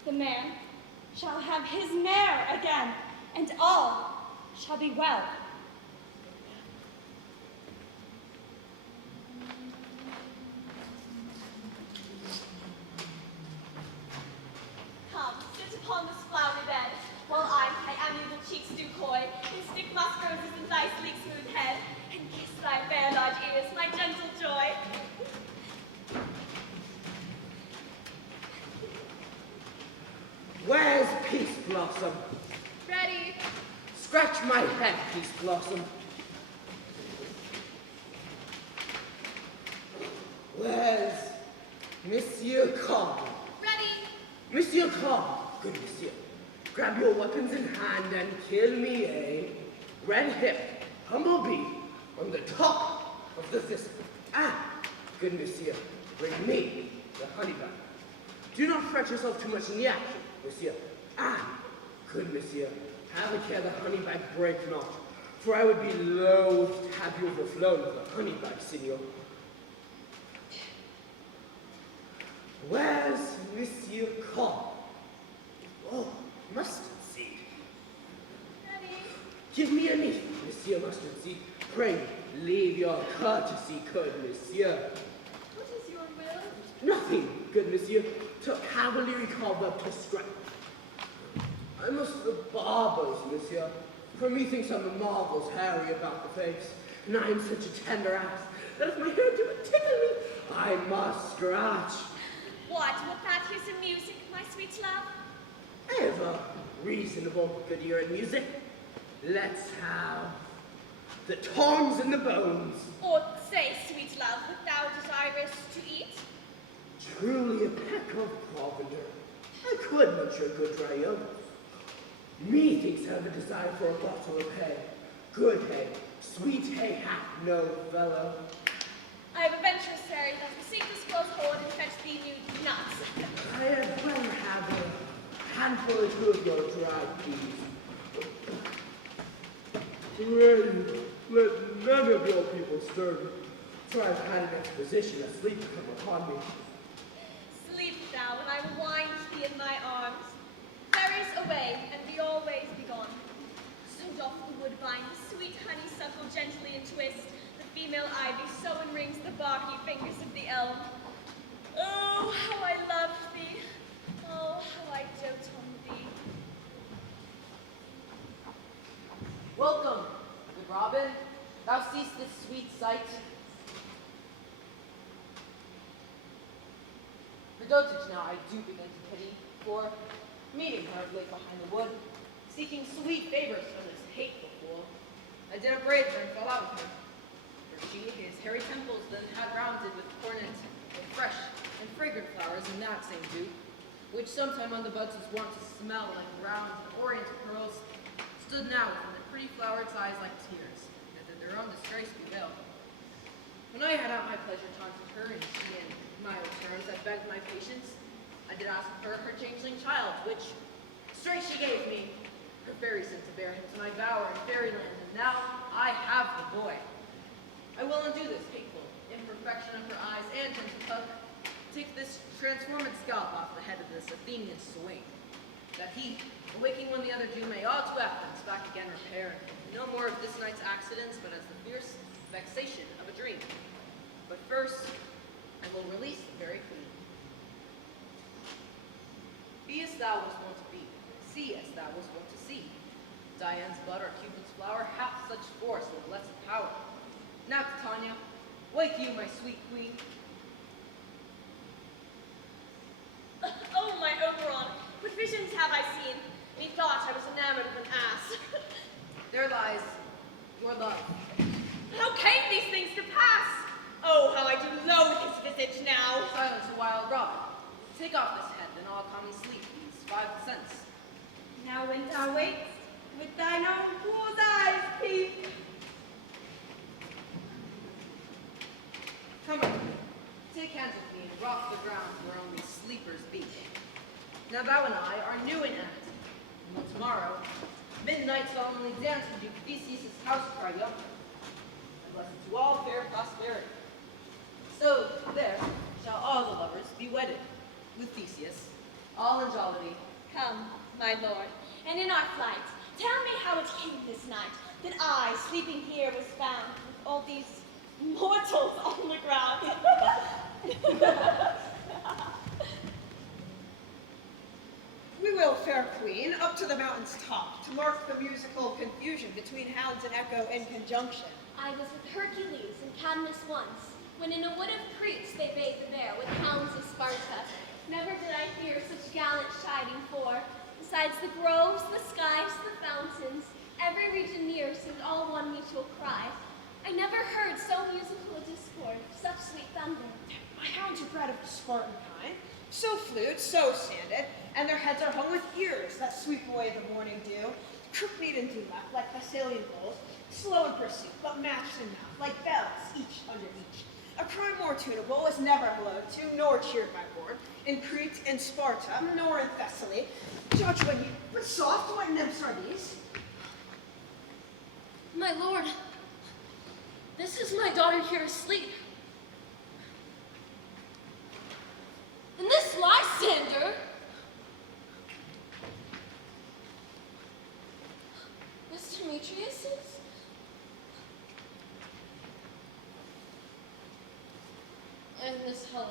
The man shall have his mare again, and all shall be well. Come, sit upon this flowery bed, while I amiable cheeks do coy, and stick musk roses in thy sleek smooth head, and kiss thy fair large ears, my gentle joy. Where's Peace Blossom? Ready? Scratch my head, Peace Blossom. Where's Monsieur Cobb? Ready? Monsieur Cobb, good monsieur, grab your weapons in hand and kill me a red-hipped humblebee on the top of the thistle. And, good monsieur, bring me the honeybag. Do not fret yourself too much in the action, monsieur. And, good monsieur, have a care the honeybag break not, for I would be loath to have you overflown with the honeybag, signor. Where's Monsieur Cobb? Oh, mustard seed. Ready? Give me a needle, Monsieur Mustard Seed. Pray, leave your courtesy, good monsieur. What is your will? Nothing, good monsieur, to cavalry called up to strike. I must the barbers, monsieur, for methinks I'm a marvelous hairy about the face, and I am such a tender ass that if my hair do but tickle me, I must scratch. What, wilt thou hear some music, my sweet love? Ever reasonable good ear in music. Let's have the tongs and the bones. Or say, sweet love, wilt thou desirous to eat? Truly a peck of provender. I could munch a good dry oak. Methinks I have a desire for a bottle of hay. Good hay, sweet hay hath no fellow. I have a venturous fairy that will seek the squirrel's hoard and fetch thee new nuts. I had rather have a handful or two of your dried peas. Pray, let none of your people stir me, for I've had an exposition of sleep come upon me. Sleep thou, and I will wind thee in my arms. Fairies away, and be always begone. So doth the woodbine, the sweet honeysuckle gently entwist, the female ivy so enrings the barky fingers of the elm. Oh, how I love thee! Oh, how I dote on thee! Welcome, good Robin. Thou seest this sweet sight. Her dotage now I do begin to pity, for meeting her of late behind the wood, seeking sweet favors from this hateful fool, I did upbraid her and fell out with her. For she his hairy temples then had rounded with cornet, with fresh and fragrant flowers in that same dew, which sometime on the buds was wont to smell like round oriental pearls, stood now within the pretty flowered's eyes like tears, that did their own disgrace bewail. When I had at my pleasure taunted her, and she in mild terms had begged my patience, I did ask of her her changeling child, which straight she gave me, her fairy sent to bear him to my bower in fairyland, and now I have the boy. I will undo this hateful imperfection of her eyes and gentle tuck, take this transformed scalp off the head of this Athenian swain, that he, awaking when the other do, may all to Athens back again repair, no more of this night's accidents, but as the fierce vexation of a dream. But first, I will release the very queen. Be as thou wast wont to be, see as thou wast wont to see. Dian's bud or Cupid's flower hath such force and blessed power. Now, Titania, wake you, my sweet queen. Oh, my Oberon, what visions have I seen? Methought I was enamored of an ass. There lies your love. How came these things to pass? Oh, how I do loathe his visage now. Silence a while, Robin. Take off this head, and I'll come and sleep these 5 cents. Now when thou wakest, with thine own fool's eyes peep. Come with me. Take hands with me and rock the ground where only sleepers be. Now thou and I are new in act. And when tomorrow, midnight solemnly dance to Duke Theseus' house triumphant, and blessed to all fair prosperity. So there shall all the lovers be wedded, with Theseus, all in jollity. Come, my lord, and in our flight, tell me how it came this night that I, sleeping here, was found with all these mortals on the ground. We will, fair queen, up to the mountain's top, to mark the musical confusion between hounds and echo in conjunction. I was with Hercules and Cadmus once, when in a wood of Crete they bade the bear with hounds of Sparta. Never did I hear such gallant chiding for. Besides the groves, the skies, the fountains, every region near seemed all one mutual cry. I never heard so musical a discord, such sweet thunder. My hounds are bred of the Spartan kind, so flute, so sanded, and their heads are hung with ears that sweep away the morning dew, crooked and dewlap like Thessalian bulls, slow in pursuit, but matched in mouth, like bells, each under each. A cry more tunable was never blown to, nor cheered by horn, in Crete and Sparta, nor in Thessaly. Judge when you, but soft, what nymphs are these? My lord, this is my daughter here asleep. And this Lysander, this Demetrius is? And Miss Helena.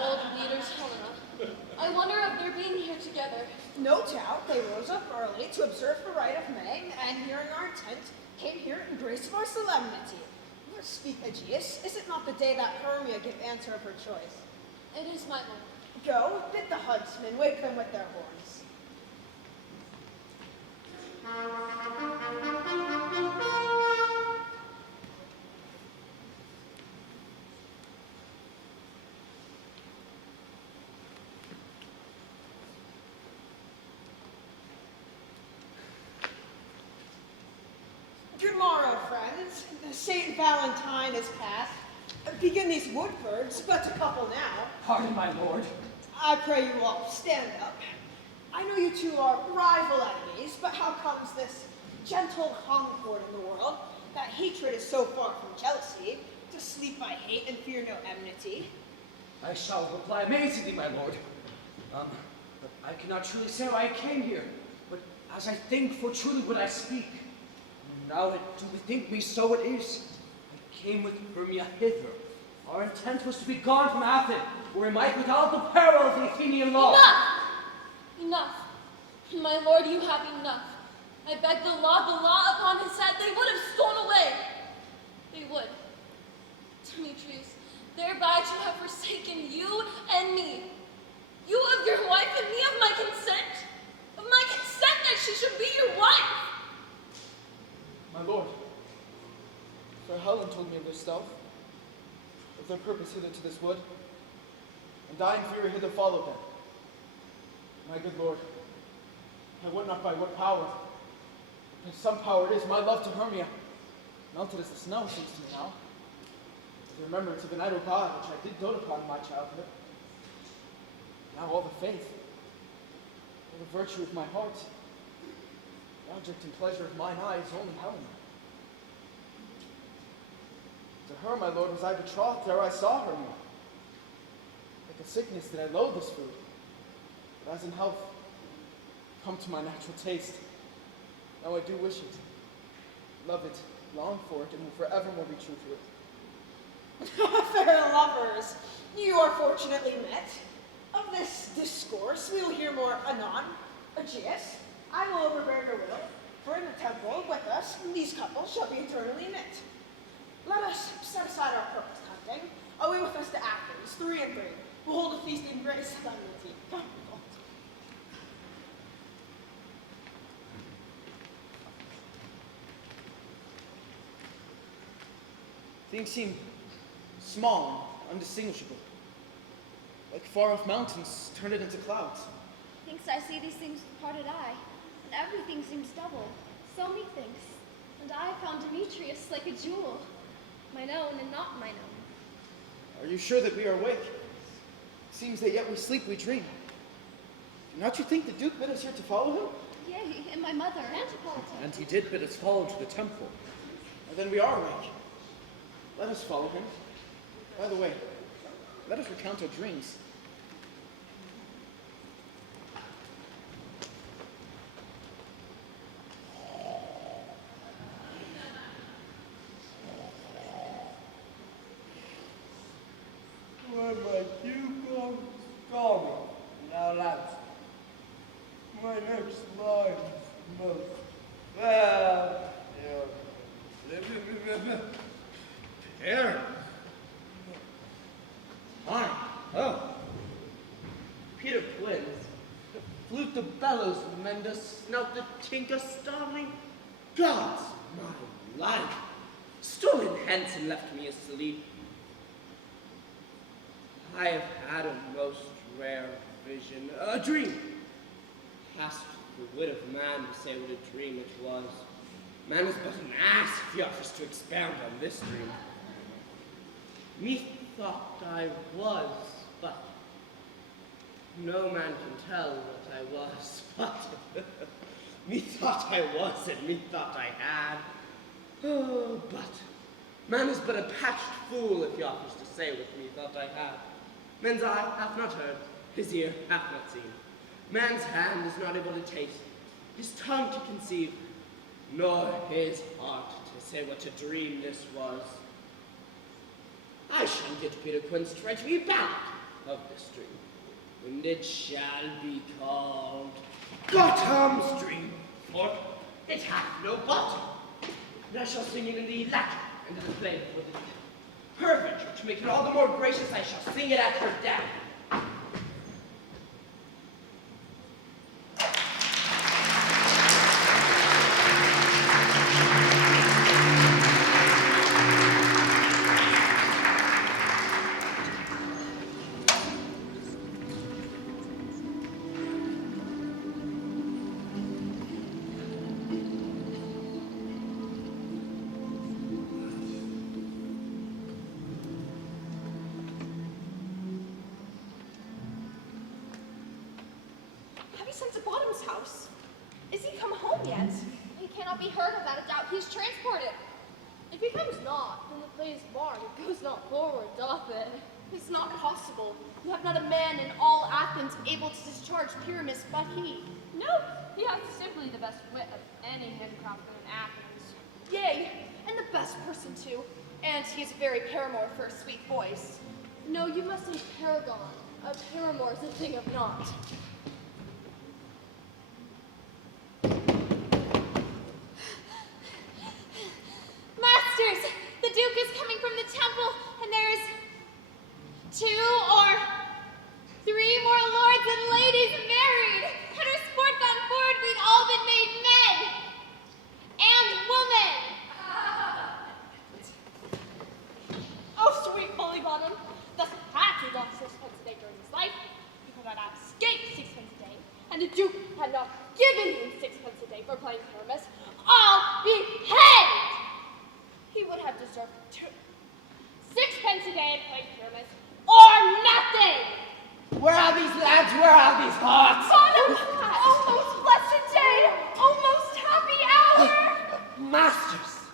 Old leaders Helena. I wonder if they're being here together. No doubt they rose up early to observe the rite of May, and here in our tent came here in grace of our solemnity. Speak, Aegeus, is it not the day that Hermia gave answer of her choice? It is, my lord. Go, bid the huntsmen wake them with their horns. Good morrow, friends. Saint Valentine is past. Begin these wood birds, but a couple now. Pardon, my lord. I pray you all stand up. I know you two are rival enemies, but how comes this gentle concord in the world, that hatred is so far from jealousy, to sleep by hate and fear no enmity? I shall reply amazingly, my lord. But I cannot truly say why I came here. But as I think, for truly would I speak. Now that do bethink me, so it is. I came with Hermia hither. Our intent was to be gone from Athens, where we might without the peril of the Athenian law. Enough! Enough. My lord, you have enough. I beg the law upon his head, they would have stolen away. They would. Demetrius, thereby to have forsaken you and me. You of your wife and me of my consent. Of my consent that she should be your wife. My lord, fair Helen told me of their stealth, of their purpose hither to this wood, and I in fury hither followed them. My good lord, I would not by what power, but by some power it is, my love to Hermia, melted as the snow seems to me now, the remembrance of an idol god which I did dote upon in my childhood. Now all the faith, all the virtue of my heart, the object and pleasure of mine eye is only Helena. To her, my lord, was I betrothed ere I saw her more. Like a sickness did I loathe this food, but as in health, come to my natural taste. Now I do wish it, love it, long for it, and will forevermore be true to it. Fair lovers, you are fortunately met. Of this discourse we will hear more anon. Aegeus, I will overbear your will, for in the temple with us these couples shall be eternally knit. Let us set aside our purpose hunting. Away with us to Athens, 3 and 3. We'll hold a feast in great solemnity. Come, people. Things seem small and undistinguishable, like far-off mountains turned into clouds. Thinks I see these things with parted eye, and everything seems double. So methinks, and I found Demetrius like a jewel, mine own and not mine own. Are you sure that we are awake? Seems that yet we sleep, we dream. Do not you think the Duke bid us here to follow him? Yea, and my mother, Antipolitan. And he did bid us follow to the temple. And then we are awake. Let us follow him. By the way, let us recount our dreams. When my cucumber stormy now lads, my next line is most fair. Here. Hi. Oh. Peter Twins. Flute the bellows, mend a snout the tink a starling. Gods, my life. Stolen hence and left me asleep. I have had a most rare vision, a dream. Past the wit of man to say what a dream it was. Man is but an ass if he offers to expound on this dream. Methought I was, but no man can tell what I was, but methought I was and methought I had. Oh, but man is but a patched fool if he offers to say what methought I had. Man's eye hath not heard, his ear hath not seen. Man's hand is not able to taste, his tongue to conceive, nor his heart to say what a dream this was. I shall get Peter Quince to write me a ballad of this stream, and it shall be called Bottom Stream, for it hath no bottom. And I shall sing it in the latter and in the plain for the peradventure, to make it all the more gracious, I shall sing it at her death. Have you sent to Bottom's house? Is he come home yet? He cannot be heard without a doubt. He is transported. If he comes not, then the play is barred. It goes not forward, doth it? It's not possible. You have not a man in all Athens able to discharge Pyramus but he. No, he hath simply the best wit of any handcrafter in Athens. Yea, and the best person too. And he is a very paramour for a sweet voice. No, you must say paragon. A paramour is a thing of naught. Masters, the Duke is coming from the temple, and there's 2 or 3 more lords and ladies married. Had our sport gone forward, we'd all been made men and women. Oh, sweet Bully Bottom! Thus had he lost 6 pence a day during his life, he could not have escaped 6 pence a day, and the Duke had not given him 6 pence a day for playing Pyramus. I'll be hanged! He would have deserved 2. 6 pence a day and playing Pyramus, or nothing! Where are these lads? Where are these hearts? Bottom! Almost blessed day! Almost happy hour! Masters,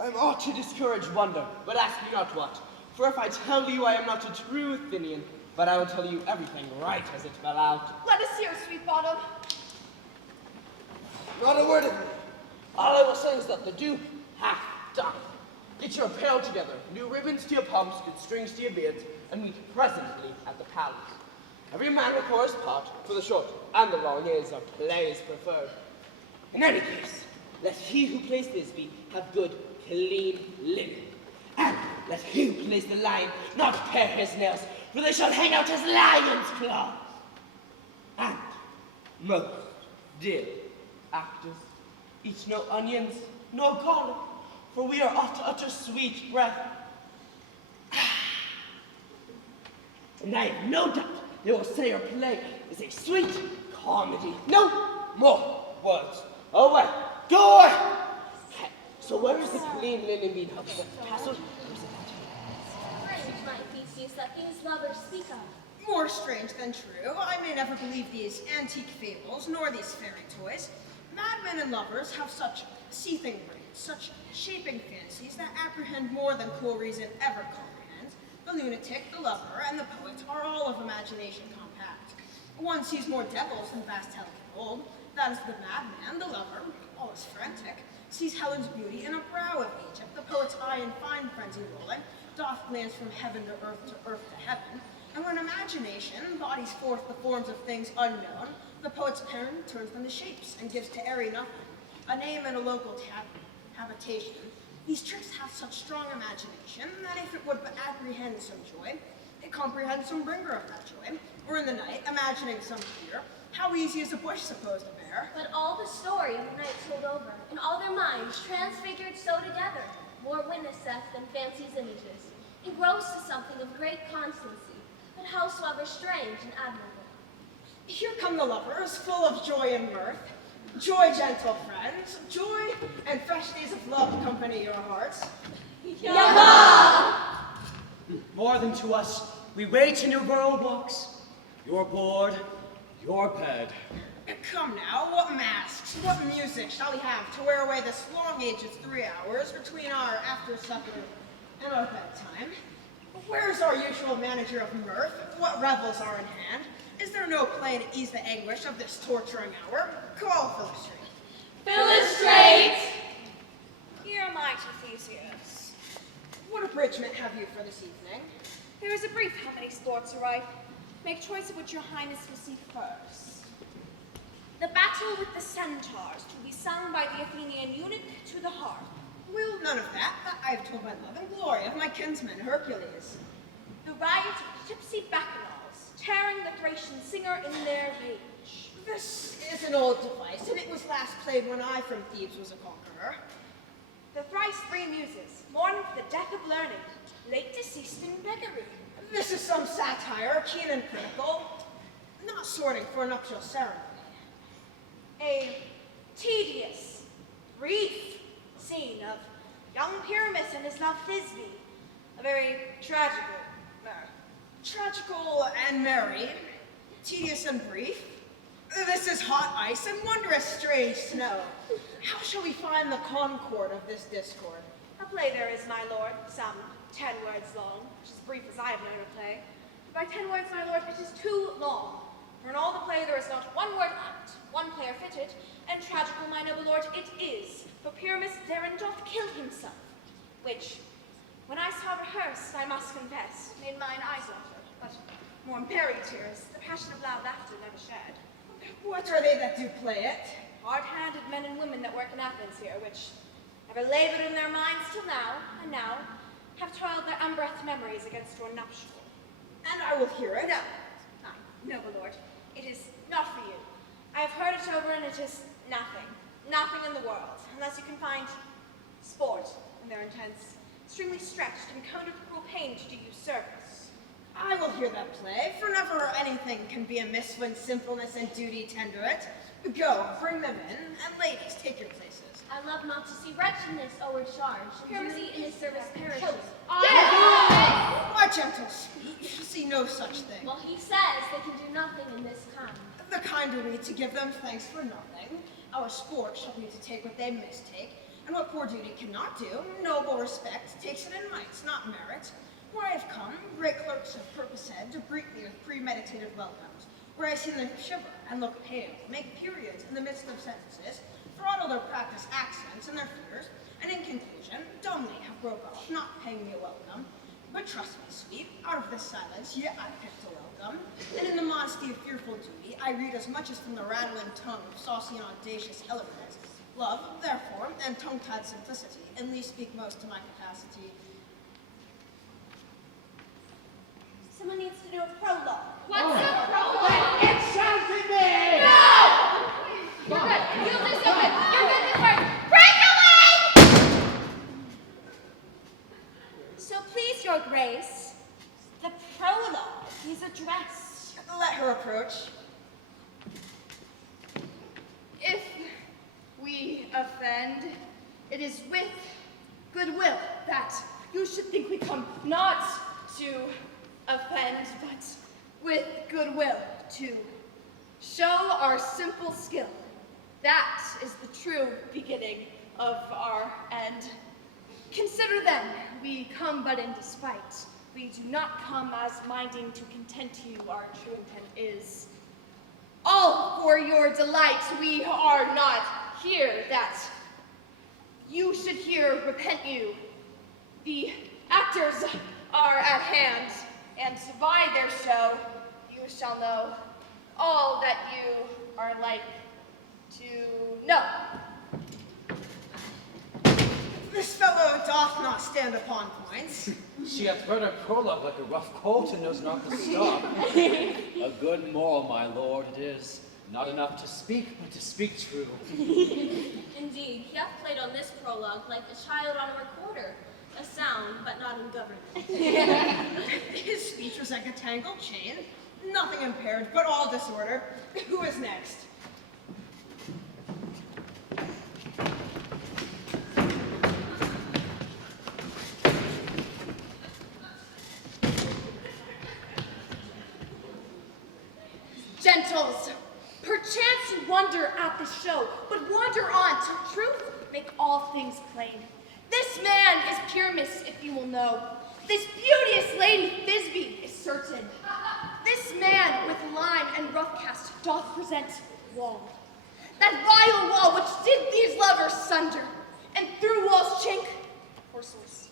I am ought to discourage wonder, but ask me not what. For if I tell you I am not a true Athenian, but I will tell you everything right as it fell out. Let us hear, sweet Bottom. Not a word of me. All I will say is that the Duke hath done. Get your apparel together, new ribbons to your pumps, good strings to your beards, and meet presently at the palace. Every man will pour his part, for the short and the long is of plays preferred. In any case, let he who plays Thisbe have good, clean linen. And let he who plays the lion not pare his nails, for they shall hang out as lion's claws. And, most dear actors, eat no onions, nor garlic, for we are ought to utter sweet breath. And I have no doubt they will say our play is a sweet comedy. No more words. Away, go away! So where is the clean linen being hung? The castle? Or is it that Strange, my Theseus, that these lovers speak of. More strange than true. I may never believe these antique fables, nor these fairy toys. Madmen and lovers have such seething brains, such shaping fancies that apprehend more than cool reason ever comprehends. The lunatic, the lover, and the poet are all of imagination compact. One sees more devils than vast hell can hold. That is the madman, the lover, all is frantic, sees Helen's beauty in a brow of Egypt, the poet's eye in fine frenzy rolling, doth glance from heaven to earth to heaven, and when imagination bodies forth the forms of things unknown, the poet's pen turns them to shapes and gives to airy nothing a name and a local habitation. These tricks have such strong imagination that if it would but apprehend some joy, it comprehends some bringer of that joy, or in the night, imagining some fear, how easy is a bush supposed to bear? But all the story the night told over, and all their minds transfigured so together, more witnesseth than fancy's images, engrossed to something of great constancy, but howsoever strange and admirable. Here come the lovers, full of joy and mirth. Joy, gentle friends, joy and fresh days of love accompany your hearts. More than to us, we wait in your borough walks, your board, your bed. Come now, what masks, what music shall we have to wear away this long aged 3 hours between our after supper and our bedtime? Where's our usual manager of mirth? What revels are in hand? Is there no play to ease the anguish of this torturing hour? Call Philostrate. Philostrate! Here am I, Theseus. What abridgment have you for this evening? There is a brief how many sports arrive. Make choice of which your highness will see first. The battle with the centaurs, to be sung by the Athenian eunuch to the harp. Well, none of that. I have told my love and glory of my kinsman Hercules. The riot of gypsy bacchanals, tearing the Thracian singer in their rage. This is an old device, and it was last played when I from Thebes was a conqueror. The thrice three muses, mourn for the death of learning, late deceased in beggary. This is some satire, keen and critical, not sorting for a nuptial ceremony. A tedious, brief scene of young Pyramus and his love Thisbe, a very Tragical and merry, tedious and brief. This is hot ice and wondrous strange snow. How shall we find the concord of this discord? A play there is, my lord, some 10 words long, which is brief as I have known a play. By 10 words, my lord, it is too long. For in all the play there is not one word apt, one player fitted, and tragical, my noble lord, it is. For Pyramus therein doth kill himself, which, when I saw rehearsed, I must confess, made mine eyes water, but more merry tears, the passion of loud laughter never shed. What are they that do play it? Hard-handed men and women that work in Athens here, which never labored in their minds till now, and now have toiled their unbreathed memories against your nuptial. And I will hear it. No, noble lord, it is not for you. I have heard it over, and it is nothing in the world, unless you can find sport in their intense, extremely stretched, and cone of cruel pain to do you service. I will hear that play, for never anything can be amiss when sinfulness and duty tender it. Go, bring them in, and ladies, take your places. I love not to see wretchedness overcharged, and duty in his service perishes. My gentle speech, see no such thing. Well, he says they can do nothing in this kind. The kind are we to give them thanks for nothing. Our sport shall be to take what they mistake, and what poor duty cannot do, noble respect takes it in might, not merit. Where I have come, great clerks of purpose head, to greet me with premeditated welcomes, where I see them shiver and look pale, make periods in the midst of sentences, throttle their practice accents and their fears, and in conclusion, dumbly have broke off, not paying me a welcome. But trust me, sweet, out of this silence, yet I picked a welcome, and in the modesty of fearful duty, I read as much as from the rattling tongue of saucy and audacious eloquence. Love, therefore, and tongue-tied simplicity, and least speak most to my capacity. Someone needs to do a prologue. What's a prologue? It shall be me! No! You're good. You'll do so good. You're good this part. Break away! So please, your grace, the prologue is addressed. Let her approach. If we offend, it is with goodwill that you should think we come not to offend, but with goodwill to show our simple skill. That is the true beginning of our end. Consider then, we come but in despite. We do not come as minding to content you, our true intent is all for your delight. We are not here that you should hear repent you. The actors are at hand, and by their show you shall know all that you are like to know. This fellow doth not stand upon points. She hath read her prologue like a rough colt and knows not to stop. A good moral, my lord, it is. Not enough to speak, but to speak true. Indeed, he hath played on this prologue like a child on a recorder, a sound, but not in government. His speech was like a tangled chain, nothing impaired, but all disorder. Who is next? Gentles, perchance you wonder at the show, but wander on till truth make all things plain. This man is Pyramus, if you will know. This beauteous lady Thisbe is certain. This man with lime and rough cast doth present wall. That vile wall which did these lovers sunder, and through wall's chink, or source.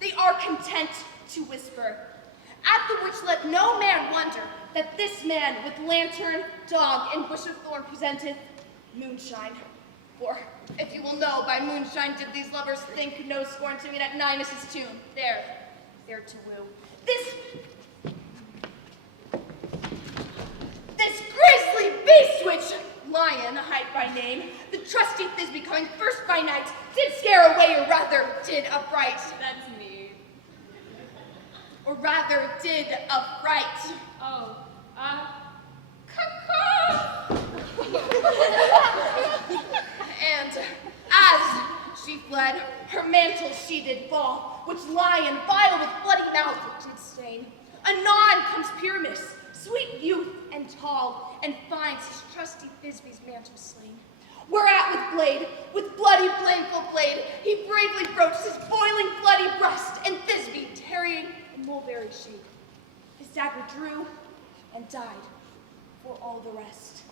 They are content to whisper, at the which let no man wonder that this man with lantern, dog, and bush of thorn presenteth moonshine. For, if you will know, by moonshine did these lovers think no scorn to meet at Ninus' tomb. There to woo. This grisly beast which, Lion, hight by name, the trusty Thisbe coming first by night, did scare away, or rather did affright. That's me. Or rather did affright. Oh, And as she fled, her mantle she did fall, which Lion, vile with bloody mouth, did stain. Anon comes Pyramus, sweet youth and tall, and finds his trusty Thisbe's mantle slain. Whereat with bloody blameful blade, he bravely broached his boiling bloody breast, and Thisbe, tarrying a mulberry shade, his dagger drew and died for all the rest.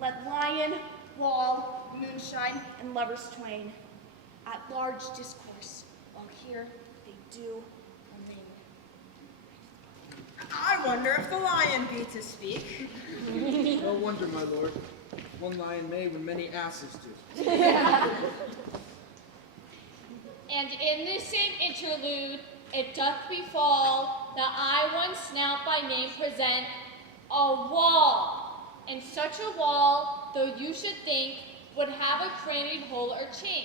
Let lion, wall, moonshine, and lovers twain at large discourse, while here they do remain. I wonder if the lion be to speak. No wonder, my lord. One lion may when many asses do. And in this same interlude, it doth befall that I one snout by name present a wall. And such a wall, though you should think, would have a crannied hole or chink,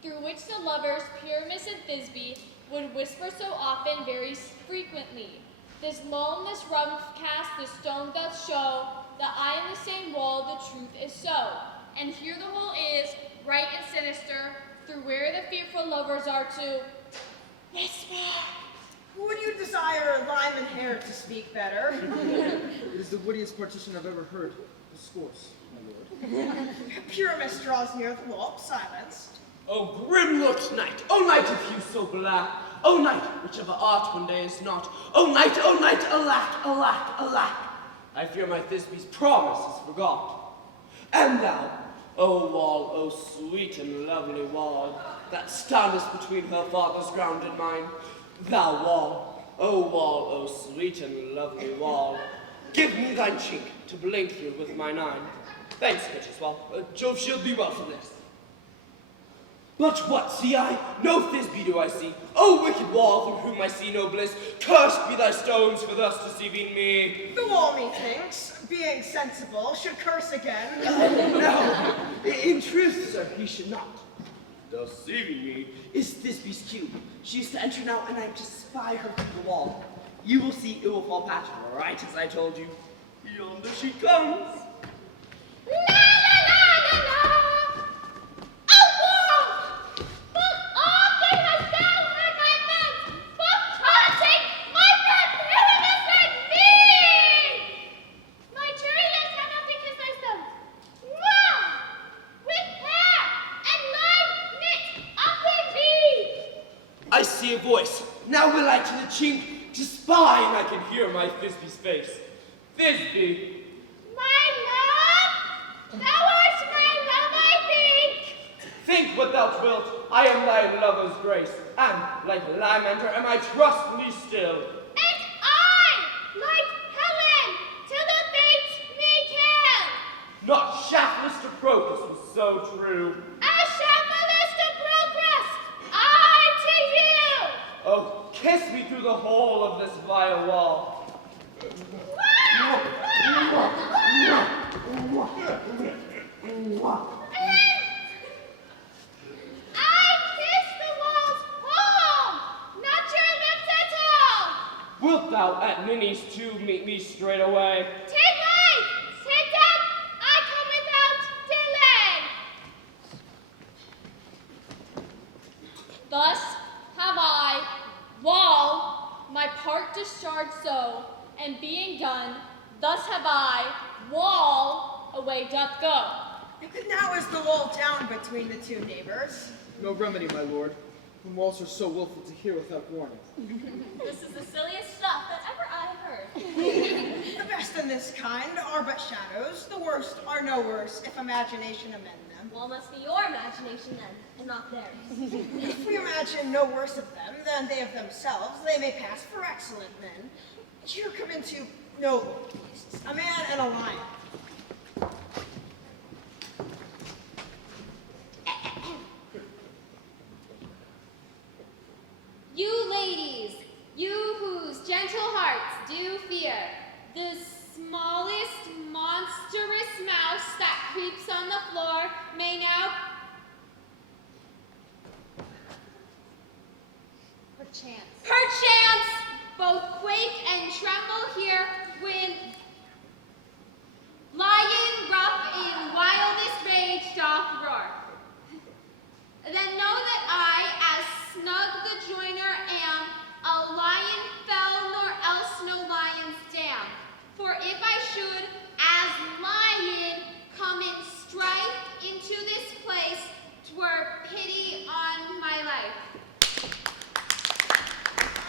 through which the lovers, Pyramus and Thisbe, would whisper so often very frequently. This loam, this rough cast, this stone doth show, that I in the same wall the truth is so. And here the hole is, right and sinister, through where the fearful lovers are to whisper. Would you desire lime and hair to speak better? It is the wittiest partition I've ever heard. Discourse, my lord. Pyramus draws near the wall, silenced. O grim-looked night, O night of hue so black, O night, which of art one day is not, O night, alack, alack, alack, I fear my Thisbe's promise is forgot. And thou, O wall, O sweet and lovely wall, that standest between her father's ground and mine, thou wall, O sweet and lovely wall, give me thine chink to blink through with mine eye. Thanks, Mitchell. Jove shield thee well for this. But what see I? No Thisbe do I see. O wicked wall, through whom I see no bliss, cursed be thy stones for thus deceiving me. The wall, methinks, being sensible, should curse again. No, in truth, sir, he should not. Deceiving me is Thisbe's cube. She is to enter now, and I am to spy her through the wall. You will see it will fall patch right as I told you. Yonder she comes. La la la la la! A wolf! But often hast thou heard my mouth, but taunting my friend Pyramus and me! My chariot have not to kiss thy stones. Mwah! With hair and line knit upward be! I see a voice. Now will I to the chink to spy, and I can hear my Thisbe's face. Thisbe, My love! Thou art my love, I think! think what thou wilt. I am thy lover's grace, and, like Lymander, am I trustly still. And I, like Helen, till the fates me kill! Not shaftless to Procus was so true. A shaftless to progress, I to you! Oh, kiss me through the hole of this vile wall. I kiss the wall's hole, not your lips at all! Wilt thou at Ninny's too meet me straight away? Take life, sit down, I come without delay. Thus have I, wall, my part discharged so, and being done, thus have I, wall, away doth go. Now is the wall down between the two neighbors. No remedy, my lord, when walls are so willful to hear without warning. This is the silliest stuff that ever I heard. The best in this kind are but shadows. The worst are no worse, if imagination amend them. Well, it must be your imagination then, and not theirs. If we imagine no worse of them than they of themselves, they may pass for excellent men. Here come into noble beasts, a man and a lion. You ladies, you whose gentle hearts do fear the smallest monstrous mouse that creeps on the floor may now perchance both quake and tremble here when lion rough in wildest rage doth roar. Then know that I, as snug the joiner am, a lion fell nor else no lion's dam. For if I should, as lion, come in strife into this place, 'twere pity on my life.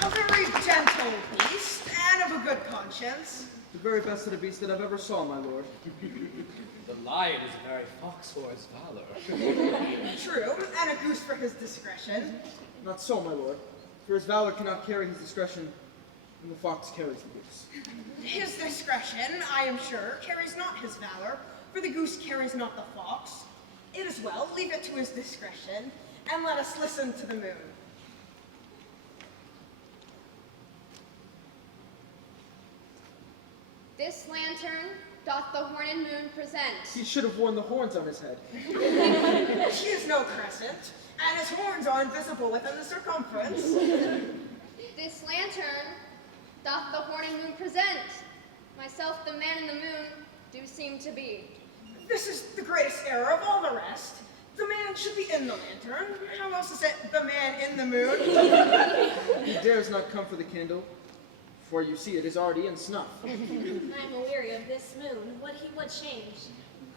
A very gentle beast, and of a good conscience. The very best of the beasts that I've ever saw, my lord. The lion is a very fox for his valor. True, and a goose for his discretion. Not so, my lord. For his valor cannot carry his discretion, and the fox carries the goose. His discretion, I am sure, carries not his valor, for the goose carries not the fox. It is well, leave it to his discretion, and let us listen to the moon. This lantern doth the horned moon present. He should have worn the horns on his head. She is no crescent, and his horns are invisible within the circumference. This lantern doth the horned moon present. Myself, the man in the moon, do seem to be. This is the greatest error of all the rest. The man should be in the lantern. How else is it the man in the moon? He dares not come for the candle, for you see it is already in snuff. I am aweary of this moon, what he would change.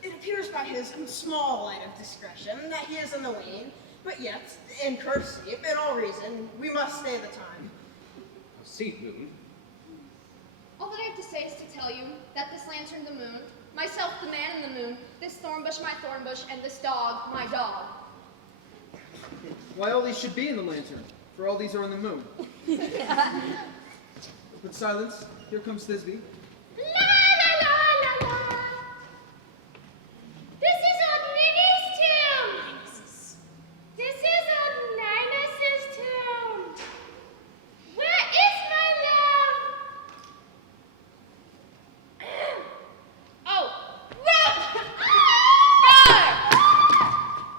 It appears by his small light of discretion that he is in the wane, but yet, in courtesy, in all reason, we must stay the time. See, moon. All that I have to say is to tell you that this lantern, the moon, myself, the man in the moon, this thorn bush, my thorn bush, and this dog, my dog. Why, all these should be in the lantern, for all these are in the moon. But silence, here comes Thisbe. La la la la la! This is old Minnie's tomb! This is old Ninus's tomb! Where is my love? Oh, roar!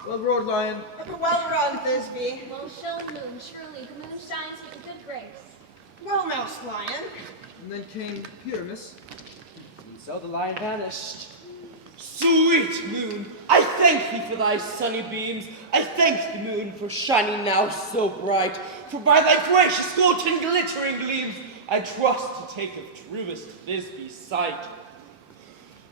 Well roared, lion. Well run, Thisbe. Well shown, moon, surely the moon shines with good grace. Well moused, lion. And then came Pyramus. And so the lion vanished. Sweet moon, I thank thee for thy sunny beams. I thank the moon for shining now so bright. For by thy gracious golden glittering gleams, I trust to take of truest Thisbe's sight.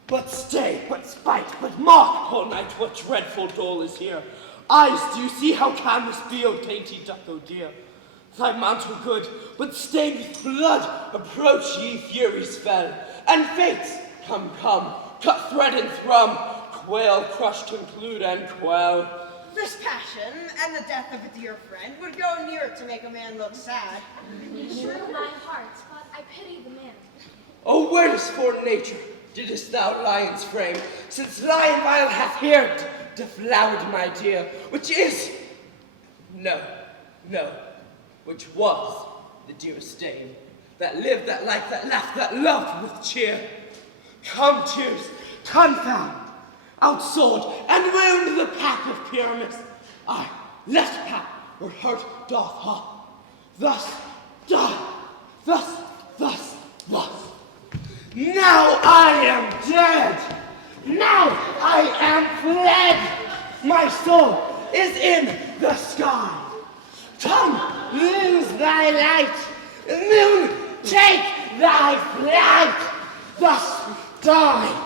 But stay, but spite, but mock, all night, what dreadful dole is here? Eyes, do you see how can this be, O dainty duck, O dear? Thy mantle good, but stained with blood, approach ye furies fell, and fates, come, cut thread and thrum, quail, crush, conclude, and quell. This passion and the death of a dear friend would go near to make a man look sad. You sure of thine heart, but I pity the man. O wordless for nature, didst thou lion's frame, since lion vile hath here deflowered my dear, which is, no, which was the dearest dame, that lived, that liked, that laughed, that loved with cheer. Come, tears, confound, outsold, and wound the pack of Pyramus. I, left pack, or hurt doth hop. Thus, die, thus. Now I am dead. Now I am fled. My soul is in the sky. Come, lose thy light. Moon, take thy flight. Thus die.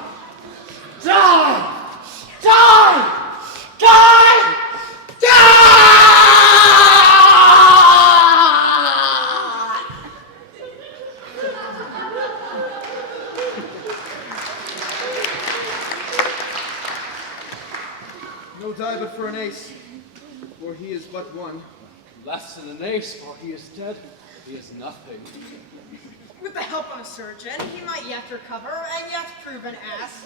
No die but for an ace, for he is but one. Less than an ace, for he is dead. He is nothing. With the help of a surgeon, he might yet recover and yet prove an ass.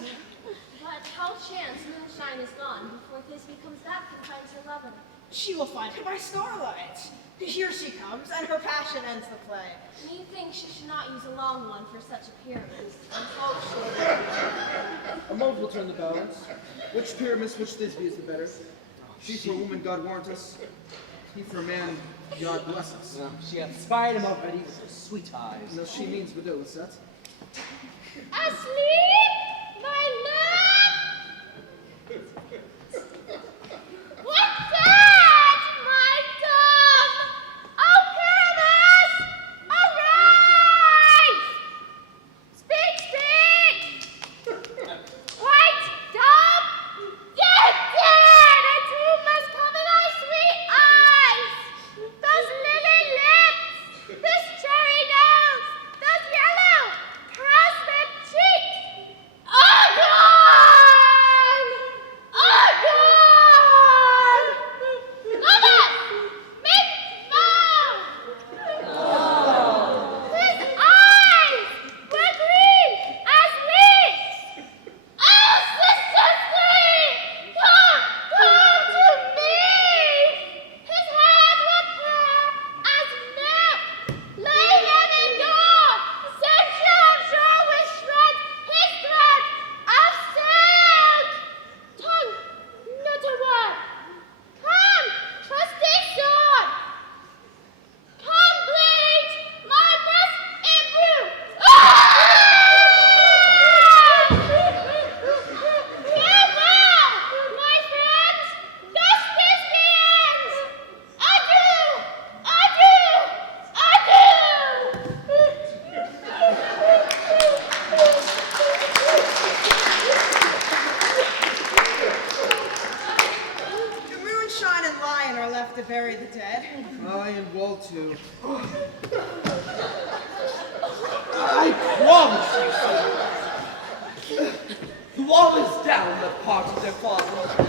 But how chance moonshine is gone before Thisbe comes back and finds her lover? She will find him by starlight. Here she comes, and her passion ends the play. Methinks she should not use a long one for such a pyramid. And hope A mold will turn the balance. Which Pyramus, which Thisbe is the better? She for a woman, God warrant us. He for a man, God bless us. No, she hath spied him already with her sweet eyes. No, she means Bedeau, Sept. Asleep, my love? What's that, my dove? Oh, Pyramus, arise! Speak, speak! White dove, dead, dead! A dream must come in thy sweet eyes. Those lily lips, this cherry nose, those yellow, transparent cheeks. Oh, God! Oh, God! Mother! Make mouth! His eyes were green as leaves. Oh, sister Flea! Come to me! His hands were pale as milk, laying them in gold. Sure with shreds his thread of silk. Tongue, not a word. Come, trusty sword. Come, blade, my breast improve. Farewell, my friends. Thus this ends. Adieu, adieu, The moonshine and lion are left to bury the dead. Aye, and Wall too. I promise you, sir. The wall is down the part of their father.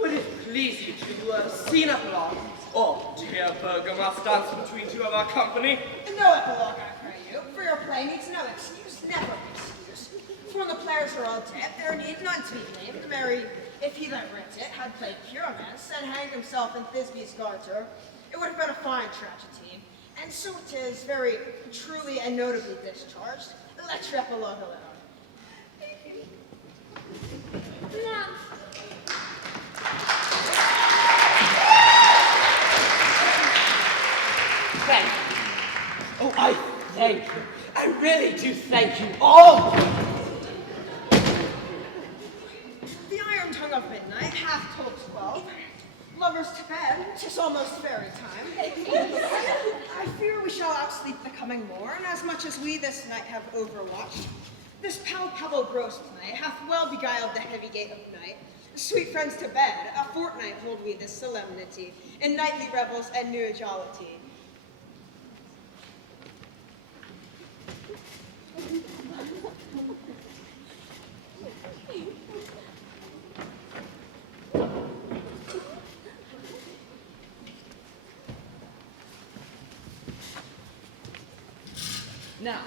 Would it please you to see an epilogue, or to hear Bergamask dance between two of our company? No epilogue, I pray you, for your play needs no excuse, never excuse. For when the players are all dead, there need none to be blamed. Mary, if he that writ it had played Pyramus and hanged himself in Thisbe's garter, it would have been a fine tragedy. And so it is very truly and notably discharged. Let your epilogue alone. Now, Thank you. Oh, I thank you. I really do thank you all. The iron tongue of midnight hath told 12. Lovers to bed, 'tis almost fairy time. I fear we shall outsleep the coming morn, as much as we this night have overwatched. This palpable gross play hath well beguiled the heavy gate of night. Sweet friends to bed, a fortnight hold we this solemnity, in nightly revels and new jollity. Now,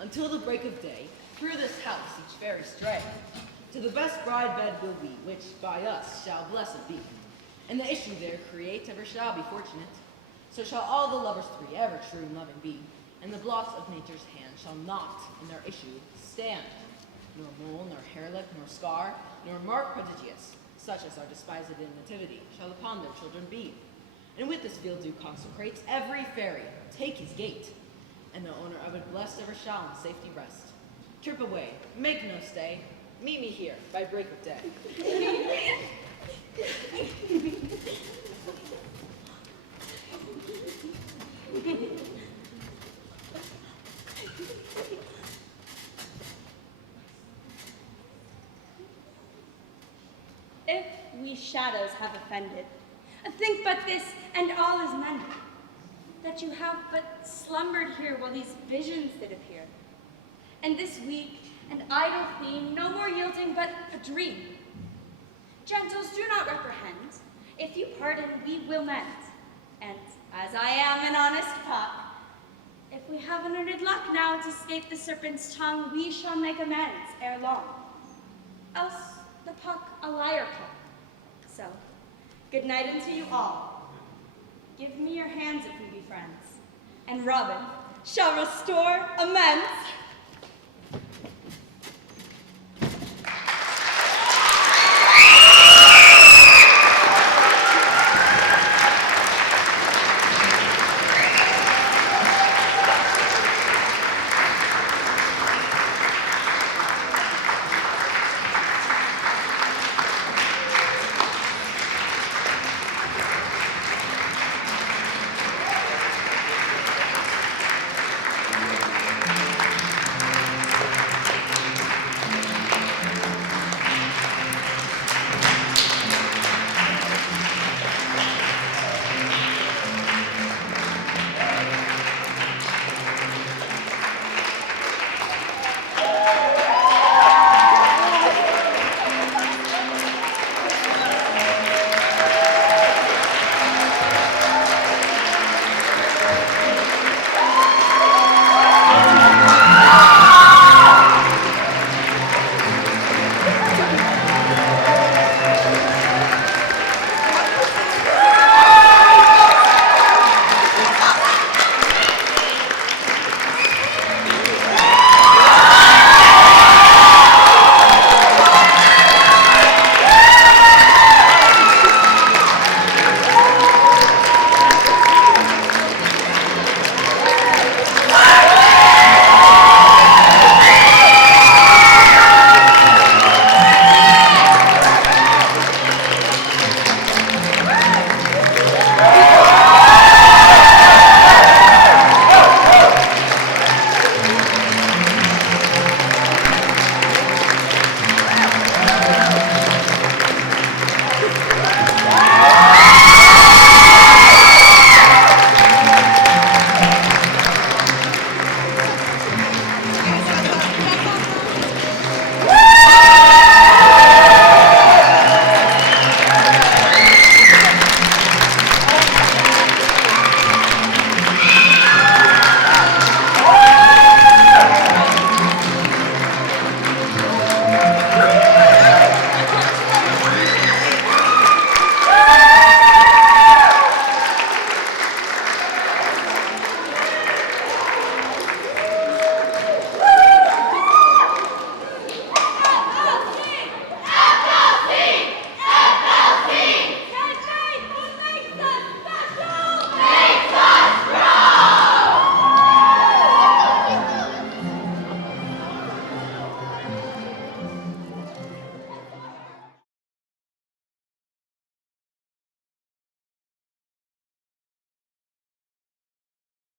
until the break of day, through this house each fairy stray, to the best bride bed will we, which by us shall blessed be. And the issue there create ever shall be fortunate. So shall all the lovers three ever true and loving be, and the blots of nature's hand shall not in their issue stand. Nor mole, nor hairlip, nor scar, nor mark prodigious, such as are despised in nativity, shall upon their children be. And with this field do consecrate every fairy, take his gate, and the owner of it blessed ever shall in safety rest. Trip away, make no stay, meet me here by break of day. If we shadows have offended, think but this, and all is mended, that you have but slumbered here while these visions did appear. And this weak and idle theme no more yielding but a dream. Gentles, do not reprehend. If you pardon, we will mend. And as I am an honest puck, if we have unlearned luck now to escape the serpent's tongue, we shall make amends ere long. Else the puck a liar puck. So, good night unto you all. Give me your hands if we be friends, and Robin shall restore amends.